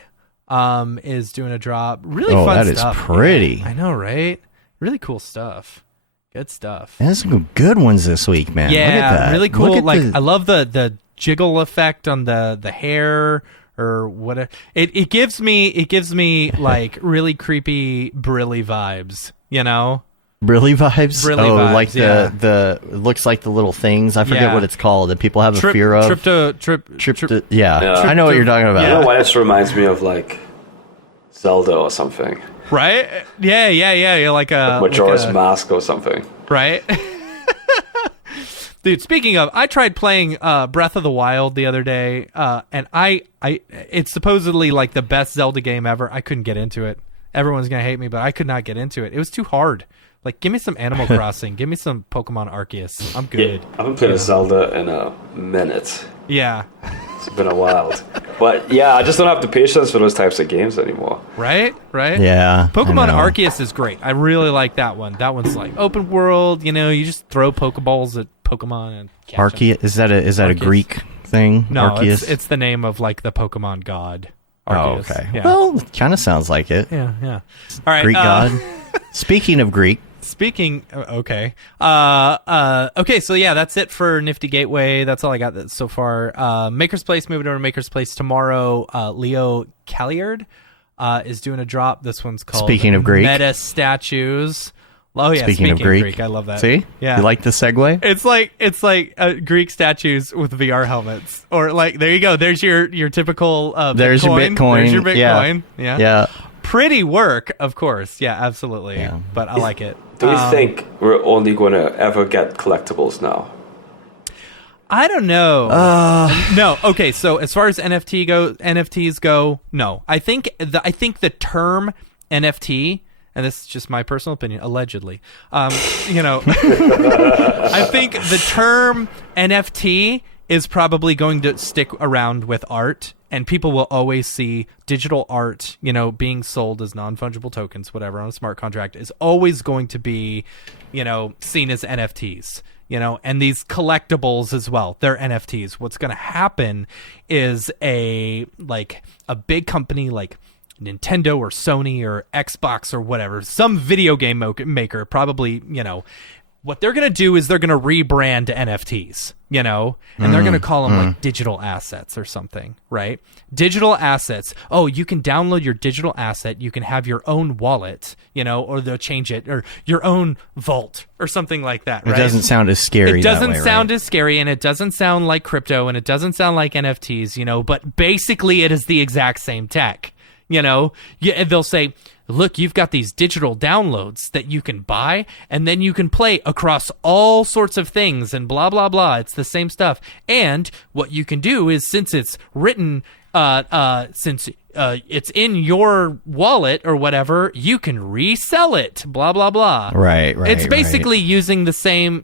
is doing a drop. Really fun stuff. That is pretty. Yeah, I know, right? Really cool stuff. Good stuff. There's some good ones this week, man. Yeah, look at that. Really cool. I love the jiggle effect on the hair. Or whatever. It gives me like really creepy Brilly vibes, Brilly vibes? Brilly vibes, like the it looks like the little things. I forget what it's called that people have a fear of. I know what you're talking about. You know why this reminds me of like Zelda or something. Right? Yeah. You're like a Majora's Mask or something. Right? Dude, speaking of, I tried playing Breath of the Wild the other day, and it's supposedly like the best Zelda game ever. I couldn't get into it. Everyone's gonna hate me, but I could not get into it. It was too hard. Like, give me some Animal Crossing. Give me some Pokemon Arceus. I'm good. Yeah, I haven't played a Zelda in a minute. Yeah. It's been a while. But yeah, I just don't have the patience for those types of games anymore. Right? Yeah. Pokemon Arceus is great. I really like that one. That one's like open world. You just throw Pokeballs at Pokemon and catch them. Is that a Greek thing? No, Arceus? it's the name of like the Pokemon god. Arceus. Oh, okay. Yeah. Well, kind of sounds like it. Yeah. All right. Greek god. Speaking of Greek. Okay. Okay, so yeah, that's it for Nifty Gateway. That's all I got so far. Maker's Place, moving over to Maker's Place tomorrow. Leo Calliard is doing a drop. This one's called Speaking of Greek. Meta Statues. Oh yeah, speaking of Greek. I love that. See? Yeah. You like the segue? It's like Greek statues with VR helmets. Or like, there you go. There's your typical There's your Bitcoin. There's your Bitcoin. Yeah. Pretty work, of course. Yeah, absolutely. Yeah. But I like it. Do you think we're only going to ever get collectibles now? I don't know. No. Okay. So as far as NFTs go, no. I think the term NFT, and this is just my personal opinion, allegedly, I think the term NFT is probably going to stick around with art, and people will always see digital art, being sold as non-fungible tokens, whatever, on a smart contract is always going to be, seen as NFTs, and these collectibles as well. They're NFTs. What's going to happen is a big company like Nintendo or Sony or Xbox or whatever, some video game maker, probably, what they're going to do is they're going to rebrand NFTs, and they're going to call them like digital assets or something, right? Digital assets. Oh, you can download your digital asset. You can have your own wallet, or they'll change it, or your own vault or something like that, right? It doesn't sound as scary. It doesn't that way, sound right? as scary, and it doesn't sound like crypto, and it doesn't sound like NFTs, but basically it is the exact same tech, they'll say, look, you've got these digital downloads that you can buy, and then you can play across all sorts of things and blah, blah, blah. It's the same stuff. And what you can do is, since it's written, since it's in your wallet or whatever, you can resell it, blah, blah, blah. Right. It's basically using the same,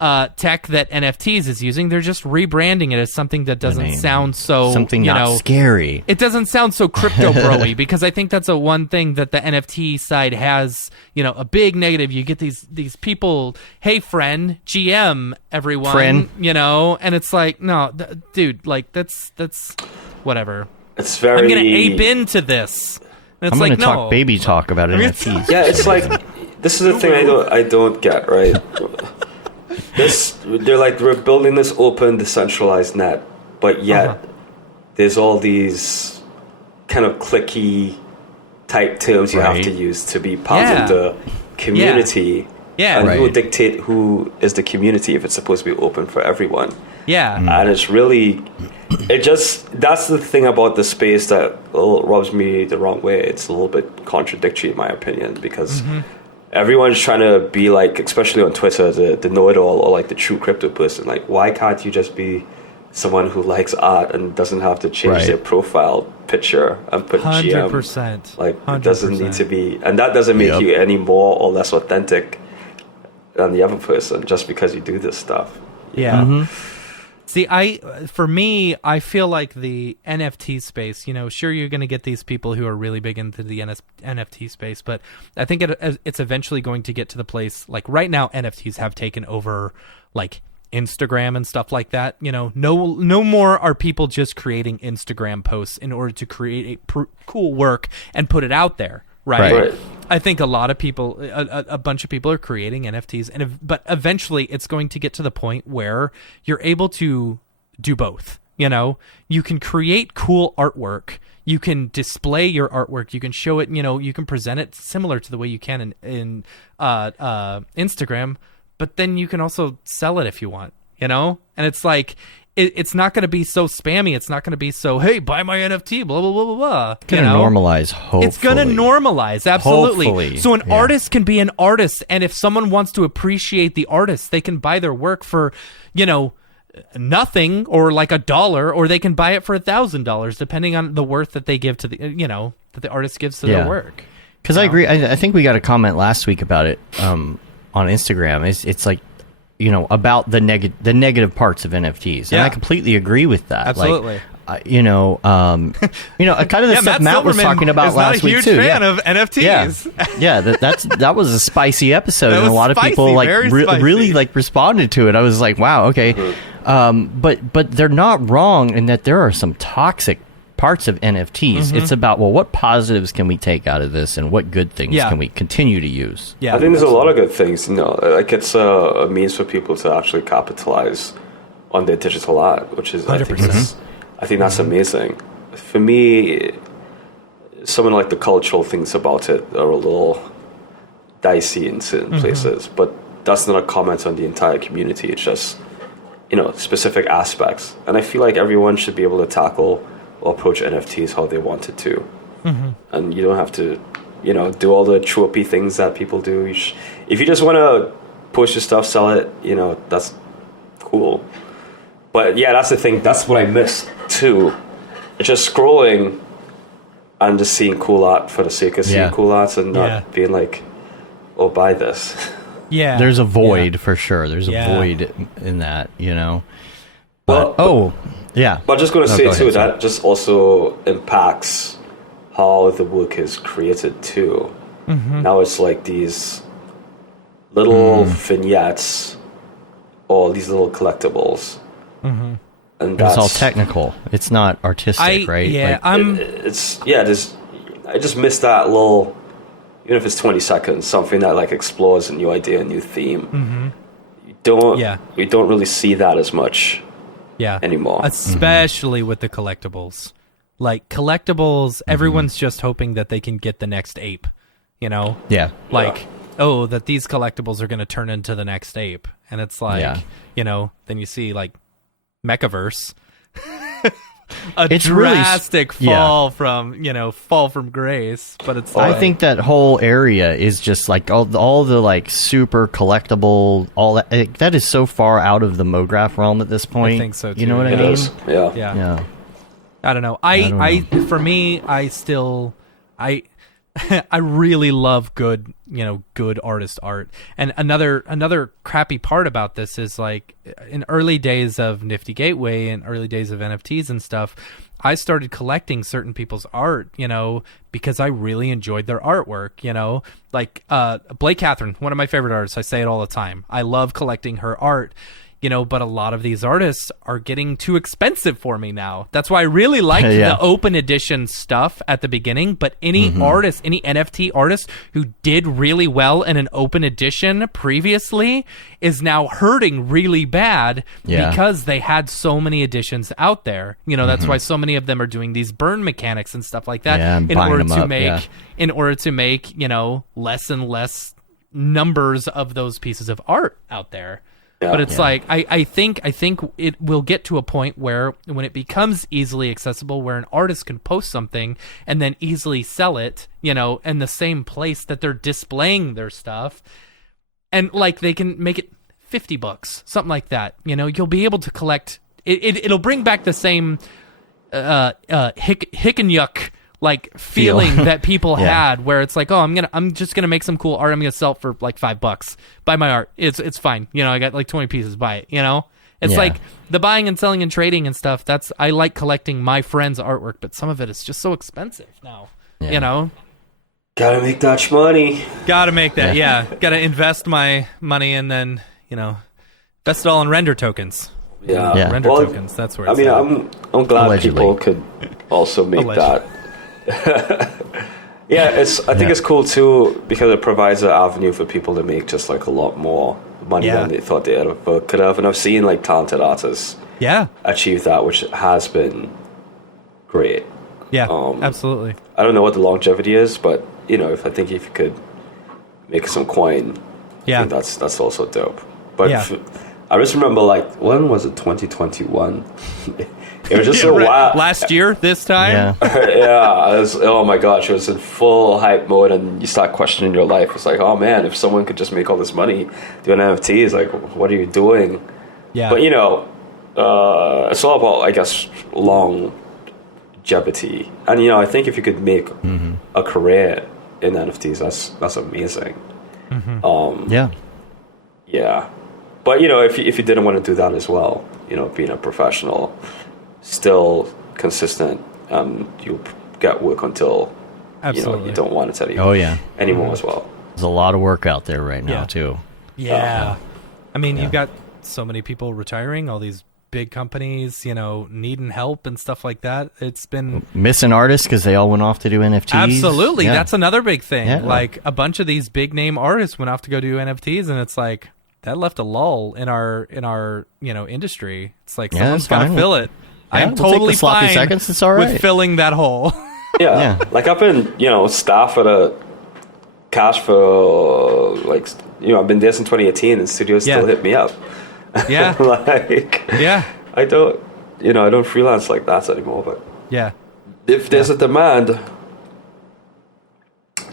tech that NFTs is using. They're just rebranding it as something that doesn't sound so not scary. It doesn't sound so crypto bro-y, because I think that's a one thing that the NFT side has, a big negative. You get these people, hey friend, GM everyone, Friend. and it's like, no, dude, like that's whatever. It's very. I'm gonna ape into this. And it's I'm like, going to no. talk baby talk about NFTs. Yeah, it's like, this is the thing I don't get, right? We're building this open, decentralized net, but yet there's all these kind of clicky type terms you have to use to be part of the community. Yeah. And who will dictate who is the community if it's supposed to be open for everyone? Yeah. And it's really, that's the thing about the space that rubs me the wrong way. It's a little bit contradictory in my opinion, because everyone's trying to be like, especially on Twitter, the know-it-all or like the true crypto person. Like, why can't you just be someone who likes art and doesn't have to change their profile picture and put 100%. GM? Like, 100%. it doesn't need to be, and that doesn't make you any more or less authentic than the other person just because you do this stuff. Yeah. See, for me, I feel like the NFT space, sure, you're going to get these people who are really big into the NFT space, but I think it's eventually going to get to the place, like right now, NFTs have taken over like Instagram and stuff like that. No more are people just creating Instagram posts in order to create cool work and put it out there, right? I think a lot of people, a bunch of people are creating NFTs, but eventually it's going to get to the point where you're able to do both. You can create cool artwork, you can display your artwork, you can show it, you can present it similar to the way you can in Instagram, but then you can also sell it if you want, and it's like, it's not going to be so spammy. It's not going to be so, hey, buy my NFT, blah, blah, blah, blah, blah. It's going to normalize, hopefully. It's going to normalize, absolutely. Hopefully. So an artist can be an artist, and if someone wants to appreciate the artist, they can buy their work for, nothing, or like $1, or they can buy it for $1,000, depending on the worth that they give to the, that the artist gives to their work. Because I agree. I think we got a comment last week about it on Instagram. It's like, about the negative parts of NFTs, and I completely agree with that. Absolutely. Like, kind of the stuff Matt was talking about last week too. Is not a huge fan of NFTs. Yeah, that was a spicy episode, and a lot of people like really like responded to it. I was like, wow, okay, but they're not wrong in that there are some toxic parts of NFTs. It's about, well, what positives can we take out of this, and what good things can we continue to use? I think there's a lot of good things. Like it's a means for people to actually capitalize on their digital art, which is 100%. I think that's amazing. For me, some of like the cultural things about it are a little dicey in certain places, but that's not a comment on the entire community. It's just specific aspects, and I feel like everyone should be able to tackle or approach NFTs how they wanted to. And you don't have to, do all the tropey things that people do. If you just want to post your stuff, sell it, that's cool. But yeah, that's the thing. That's what I missed too. It's just scrolling and just seeing cool art for the sake of seeing cool art and not being like, oh, buy this. Yeah. There's a void for sure. There's a void in that, you know. But, But I'm just going to say too, that just also impacts how the work is created too. Now it's like these little vignettes or these little collectibles. And it's all technical. It's not artistic, right? Yeah, I just missed that little, even if it's 20 seconds, something that like explores a new idea, a new theme. We don't really see that as much anymore. Especially with the collectibles. Like collectibles, everyone's just hoping that they can get the next ape, you know? Yeah. Like, oh, that these collectibles are going to turn into the next ape. And it's like, you know, then you see like Mechaverse. It's drastic fall from grace, but it's like, I think that whole area is just like all the like super collectible, all that is so far out of the Mograph realm at this point. I think so too. You know what I mean? Is. Yeah. I don't know. For me, I really love good artist art. And another crappy part about this is like in early days of Nifty Gateway and early days of NFTs and stuff, I started collecting certain people's art, you know, because I really enjoyed their artwork, you know, like Blake Catherine, one of my favorite artists. I say it all the time. I love collecting her art. You know, but a lot of these artists are getting too expensive for me now. That's why I really liked the open edition stuff at the beginning. But any artist, any NFT artist who did really well in an open edition previously is now hurting really bad because they had so many editions out there. You know, that's why so many of them are doing these burn mechanics and stuff like that in order to make, you know, less and less numbers of those pieces of art out there. Yeah. But it's like I think it will get to a point where when it becomes easily accessible, where an artist can post something and then easily sell it, you know, in the same place that they're displaying their stuff, and like they can make it $50, something like that. You know, you'll be able to collect. It'll bring back the same hick and yuck like feeling that people had, where it's like, oh, I'm just gonna make some cool art. I'm gonna sell it for like $5. Buy my art. It's fine. You know, I got like 20 pieces. Buy it. You know, it's like the buying and selling and trading and stuff. I like collecting my friends' artwork, but some of it is just so expensive now. Yeah. You know, gotta make that money. Gotta make that. Yeah, gotta invest my money and then invest it all in render tokens. Yeah. Render tokens. That's where. It's I'm glad people could also make that. I think it's cool too because it provides an avenue for people to make just like a lot more money than they thought they could have. And I've seen like talented artists achieve that, which has been great. Yeah, absolutely. I don't know what the longevity is, but you know, if you could make some coin, I think that's also dope. But I just remember, like, when was it? 2021. It was just so wild. Last year, this time? Yeah. Oh my gosh, it was in full hype mode, and you start questioning your life. It's like, oh man, if someone could just make all this money doing NFTs, like, what are you doing? Yeah. But, you know, it's all about, I guess, longevity. And, you know, I think if you could make a career in NFTs, that's amazing. Yeah. But, you know, if you didn't want to do that as well, you know, being a professional, still consistent, you'll get work until you don't want it anymore as well. There's a lot of work out there right now too. I mean, you've got so many people retiring, all these big companies, you know, needing help and stuff like that. It's been missing artists because they all went off to do NFTs. Absolutely. That's another big thing. Like a bunch of these big name artists went off to go do NFTs, and it's like that left a lull in our you know, industry. It's like someone's got to fill it. I am totally fine seconds. It's all right. with filling that hole. Like I've been, you know, staff at a cash for like, you know, I've been there since 2018, and studios still hit me up. I don't freelance like that anymore. But if there's a demand,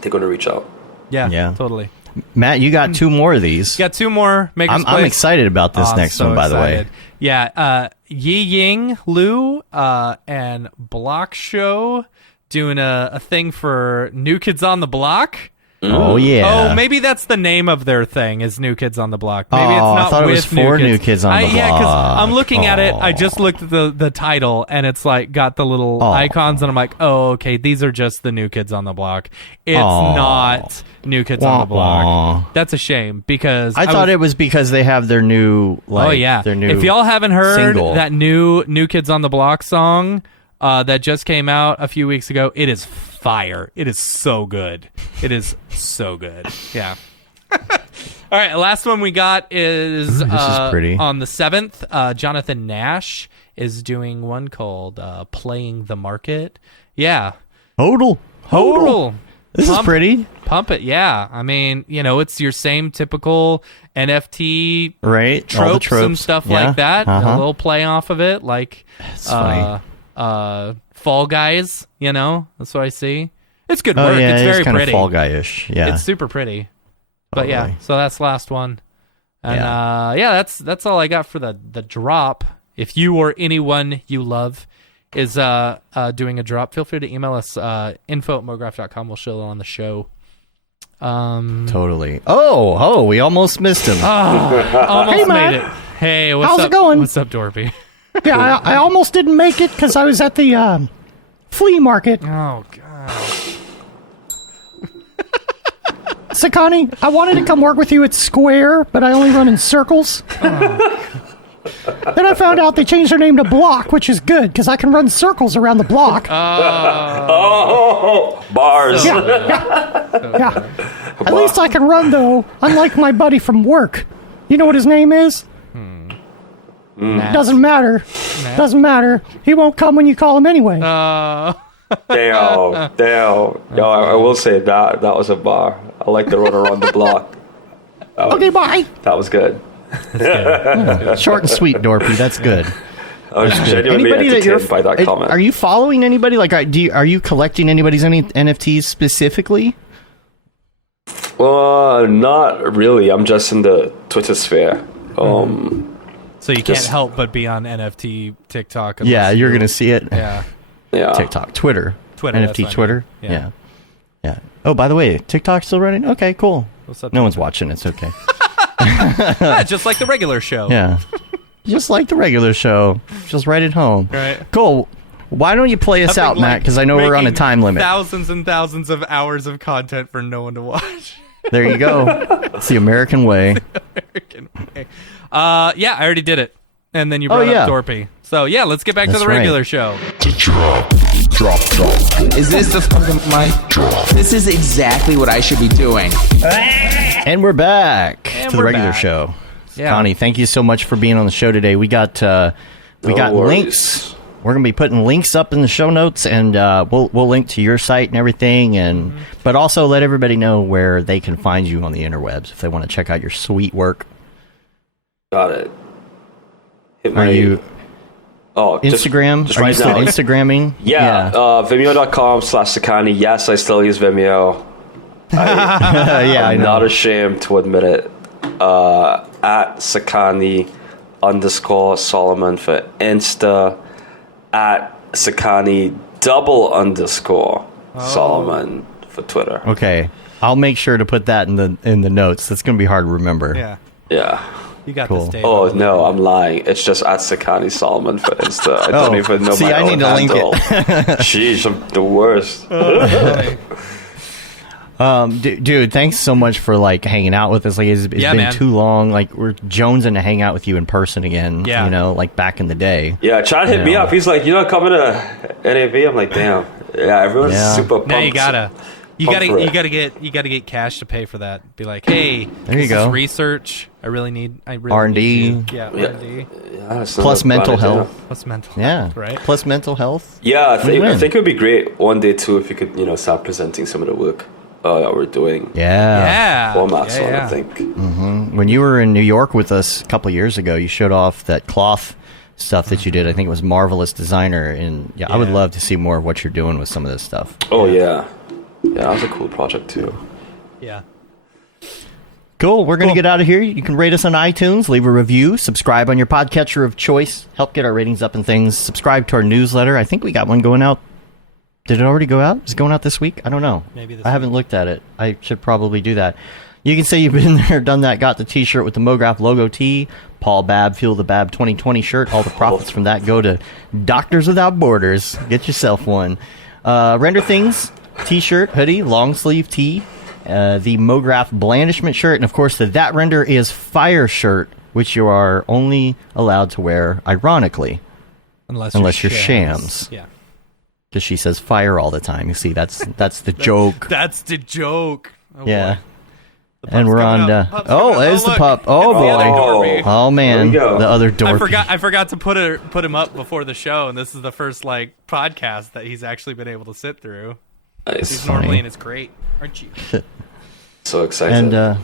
they're going to reach out. Yeah, totally. Matt, you got two more of these. Got two more. I'm excited about this next one, by the way. Yeah, Yi Ying Liu and Block Show doing a thing for New Kids on the Block. Oh yeah. Oh, maybe that's the name of their thing is New Kids on the Block. Maybe it's not I thought it was with for New Kids on the Block. Yeah, because I'm looking at it. I just looked at the title, and it's like got the little icons, and I'm like, oh, okay, these are just the New Kids on the Block. It's not New Kids on the Block. That's a shame because I thought it was because they have their new. Like, oh yeah, their new. If y'all haven't heard single. that new Kids on the Block song that just came out a few weeks ago, it is fire. It is so good. It is so good. Yeah. All right, last one we got is, this is pretty. On the 7th. Jonathan Nash is doing one called Playing the Market. Yeah. Hodl. This is pretty. Pump it, yeah. I mean, it's your same typical NFT right? tropes, All the tropes and stuff like that. Uh-huh. A little play off of it, like funny. Fall Guys, that's what I see. It's good Oh work. yeah, it's very kind pretty. of Fall Guy-ish. Yeah. It's super pretty. But yeah, Totally. so that's the last one. And that's all I got for the drop. If you or anyone you love is doing a drop, feel free to email us info@mograph.com. We'll show it on the show. Totally. Oh, we almost missed him. Almost Hey, man. made it. Hey, what's How's up? it going? What's up, Dorpy? Yeah, I almost didn't make it because I was at the flea market. Oh god. Sekani, I wanted to come work with you at Square, but I only run in circles. Then I found out they changed their name to Block, which is good because I can run circles around the block. Oh, bars. Yeah. At least I can run, though, unlike my buddy from work. You know what his name is? Doesn't matter. Doesn't matter. He won't come when you call him anyway. Damn. Yo, I will say that was a bar. I like the run around the block. Okay, bye. That was good. Short and sweet, Dorpy. That's good. I was genuinely entertained by that comment. Are you following anybody? Like, are you collecting anybody's any NFTs specifically? Not really. I'm just in the Twitter sphere. So you can't help but be on NFT TikTok. Yeah, you're gonna see it. Yeah. Yeah. TikTok, Twitter, Twitter, that's NFT, what I Twitter. mean. Yeah. Oh, by the way, TikTok's still running. Okay, cool. What's up, No TikTok? one's watching. It's okay. Yeah, just like the regular show. Yeah, just like the regular show. Just right at home. Right. Cool. Why don't you play us out, Matt? Because I know we're on a Making time limit. Thousands and thousands of hours of content for no one to watch. There you go. It's the American way. American way. Yeah, I already did it. And then you brought yeah. up Dorpy. So yeah, let's get back to That's the right. regular show. Is this the fucking mic? This is exactly what I should be doing. And we're back And to the we're regular back. show. Yeah. Connie, thank you so much for being on the show today. We got worries. links. We're gonna be putting links up in the show notes, and we'll link to your site and everything, and but also let everybody know where they can find you on the interwebs if they want to check out your sweet work. Got it. Hit Are you Instagram? Are you still Instagramming? Yeah. Vimeo.com/Sekani. Yes, I still use Vimeo. Yeah, I I'm know. not ashamed to admit it. At Sekani_Solomon for Insta. At Sekani_Solomon for Twitter. Okay, I'll make sure to put that in the notes. That's gonna be hard to remember. Yeah. Yeah. You got Cool. this, Dave. Oh no, I'm lying. It's just at Sekani Solomon for Insta. I don't even know see, my I own need to link handle. it. Jeez, I'm the worst. Dude, thanks so much for like hanging out with us. Like it's Yeah, been man. too long. Like we're jonesing to hang out with you in person again. Yeah. You know, like back in the day. Yeah, Chad hit me Yeah. up. He's like, coming to NAV? I'm like, damn. Yeah, everyone's Yeah. super pumped. No, you gotta Pump for it. get cash to pay for that. Be like, hey, There you this go. is research. I really need R&D. need you. Yeah, Yeah. R&D. Yeah, it's not Plus a bad mental idea. health. What's mental? Yeah. Right. Plus mental health. Yeah, I think Win-win. it would be great one day too if you could, start presenting some of the work that we're doing. Yeah. Yeah. Formats yeah, on, yeah. I think. When you were in New York with us a couple of years ago, you showed off that cloth stuff that you did. I think it was Marvelous Designer. And yeah, I would Yeah. love to see more of what you're doing with some of this stuff. Oh yeah. Yeah, that was a cool project too. Yeah. Cool. We're going to Cool. get out of here. You can rate us on iTunes, leave a review, subscribe on your podcatcher of choice, help get our ratings up and things. Subscribe to our newsletter. I think we got one going out Did it already go out? Is it going out this week? I don't know. Maybe this I haven't looked at it. I should probably do that. You can say you've been there, done that, got the t-shirt with the Mograph logo tee, Paul Babb, Feel the Bab 2020 shirt. All the profits from that go to Doctors Without Borders. Get yourself one. Render Things t-shirt, hoodie, long sleeve tee, the Mograph Blandishment shirt, and of course the That Render is Fire shirt, which you are only allowed to wear, ironically, unless you're shams. Yeah. Because she says fire all the time. You see, that's the joke. That's the joke. Oh, yeah. boy. And we're on. There's the pup. Oh boy. Oh man. The other Dorpy. I forgot to put him up before the show, and this is the first podcast that he's actually been able to sit through. Nice. He's normally in his crate, aren't you? So excited. And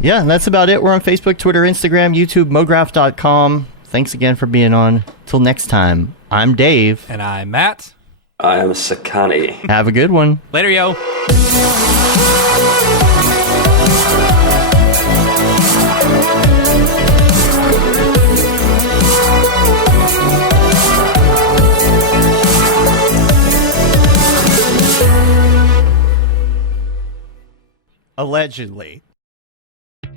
yeah, that's about it. We're on Facebook, Twitter, Instagram, YouTube, Mograph.com. Thanks again for being on. Till next time, I'm Dave. And I'm Matt. I am Sekani. Have a good one. Later, yo. Allegedly.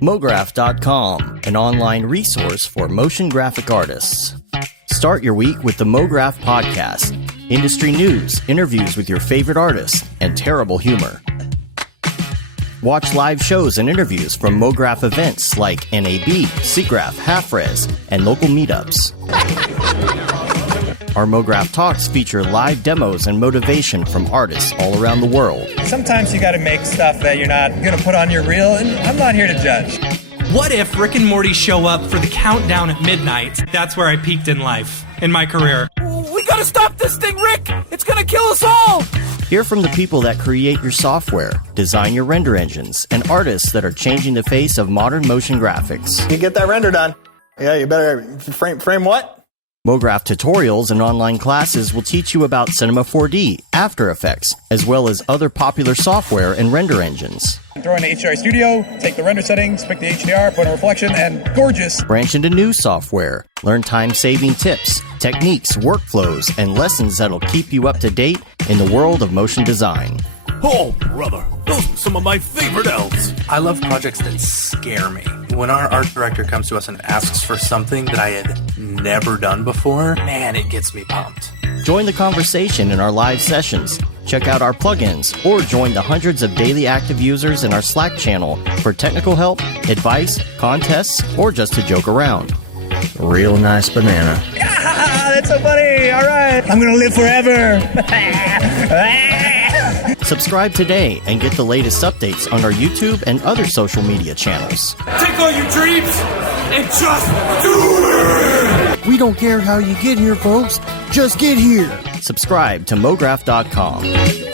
Mograph.com, an online resource for motion graphic artists. Start your week with the Mograph Podcast. Industry news, interviews with your favorite artists, and terrible humor. Watch live shows and interviews from Mograph events like NAB, SIGGRAPH, Half-Res, and local meetups. Our Mograph Talks feature live demos and motivation from artists all around the world. Sometimes you gotta make stuff that you're not gonna put on your reel, and I'm not here to judge. What if Rick and Morty show up for the countdown at midnight? That's where I peaked in life, in my career. We gotta stop this thing, Rick! It's gonna kill us all! Hear from the people that create your software, design your render engines, and artists that are changing the face of modern motion graphics. You get that render done. Yeah, you better frame what? Mograph tutorials and online classes will teach you about Cinema 4D, After Effects, as well as other popular software and render engines. Throw in the HDR Studio, take the render settings, pick the HDR, put in a reflection, and gorgeous. Branch into new software. Learn time-saving tips, techniques, workflows, and lessons that'll keep you up to date in the world of motion design. Oh, brother, those are some of my favorite elves. I love projects that scare me. When our art director comes to us and asks for something that I had never done before, man, it gets me pumped. Join the conversation in our live sessions. Check out our plugins, or join the hundreds of daily active users in our Slack channel for technical help, advice, contests, or just to joke around. Real nice banana. Ah, that's so funny. All right. I'm going to live forever. Subscribe today and get the latest updates on our YouTube and other social media channels. Take all your dreams and just do it! We don't care how you get here, folks. Just get here. Subscribe to Mograph.com.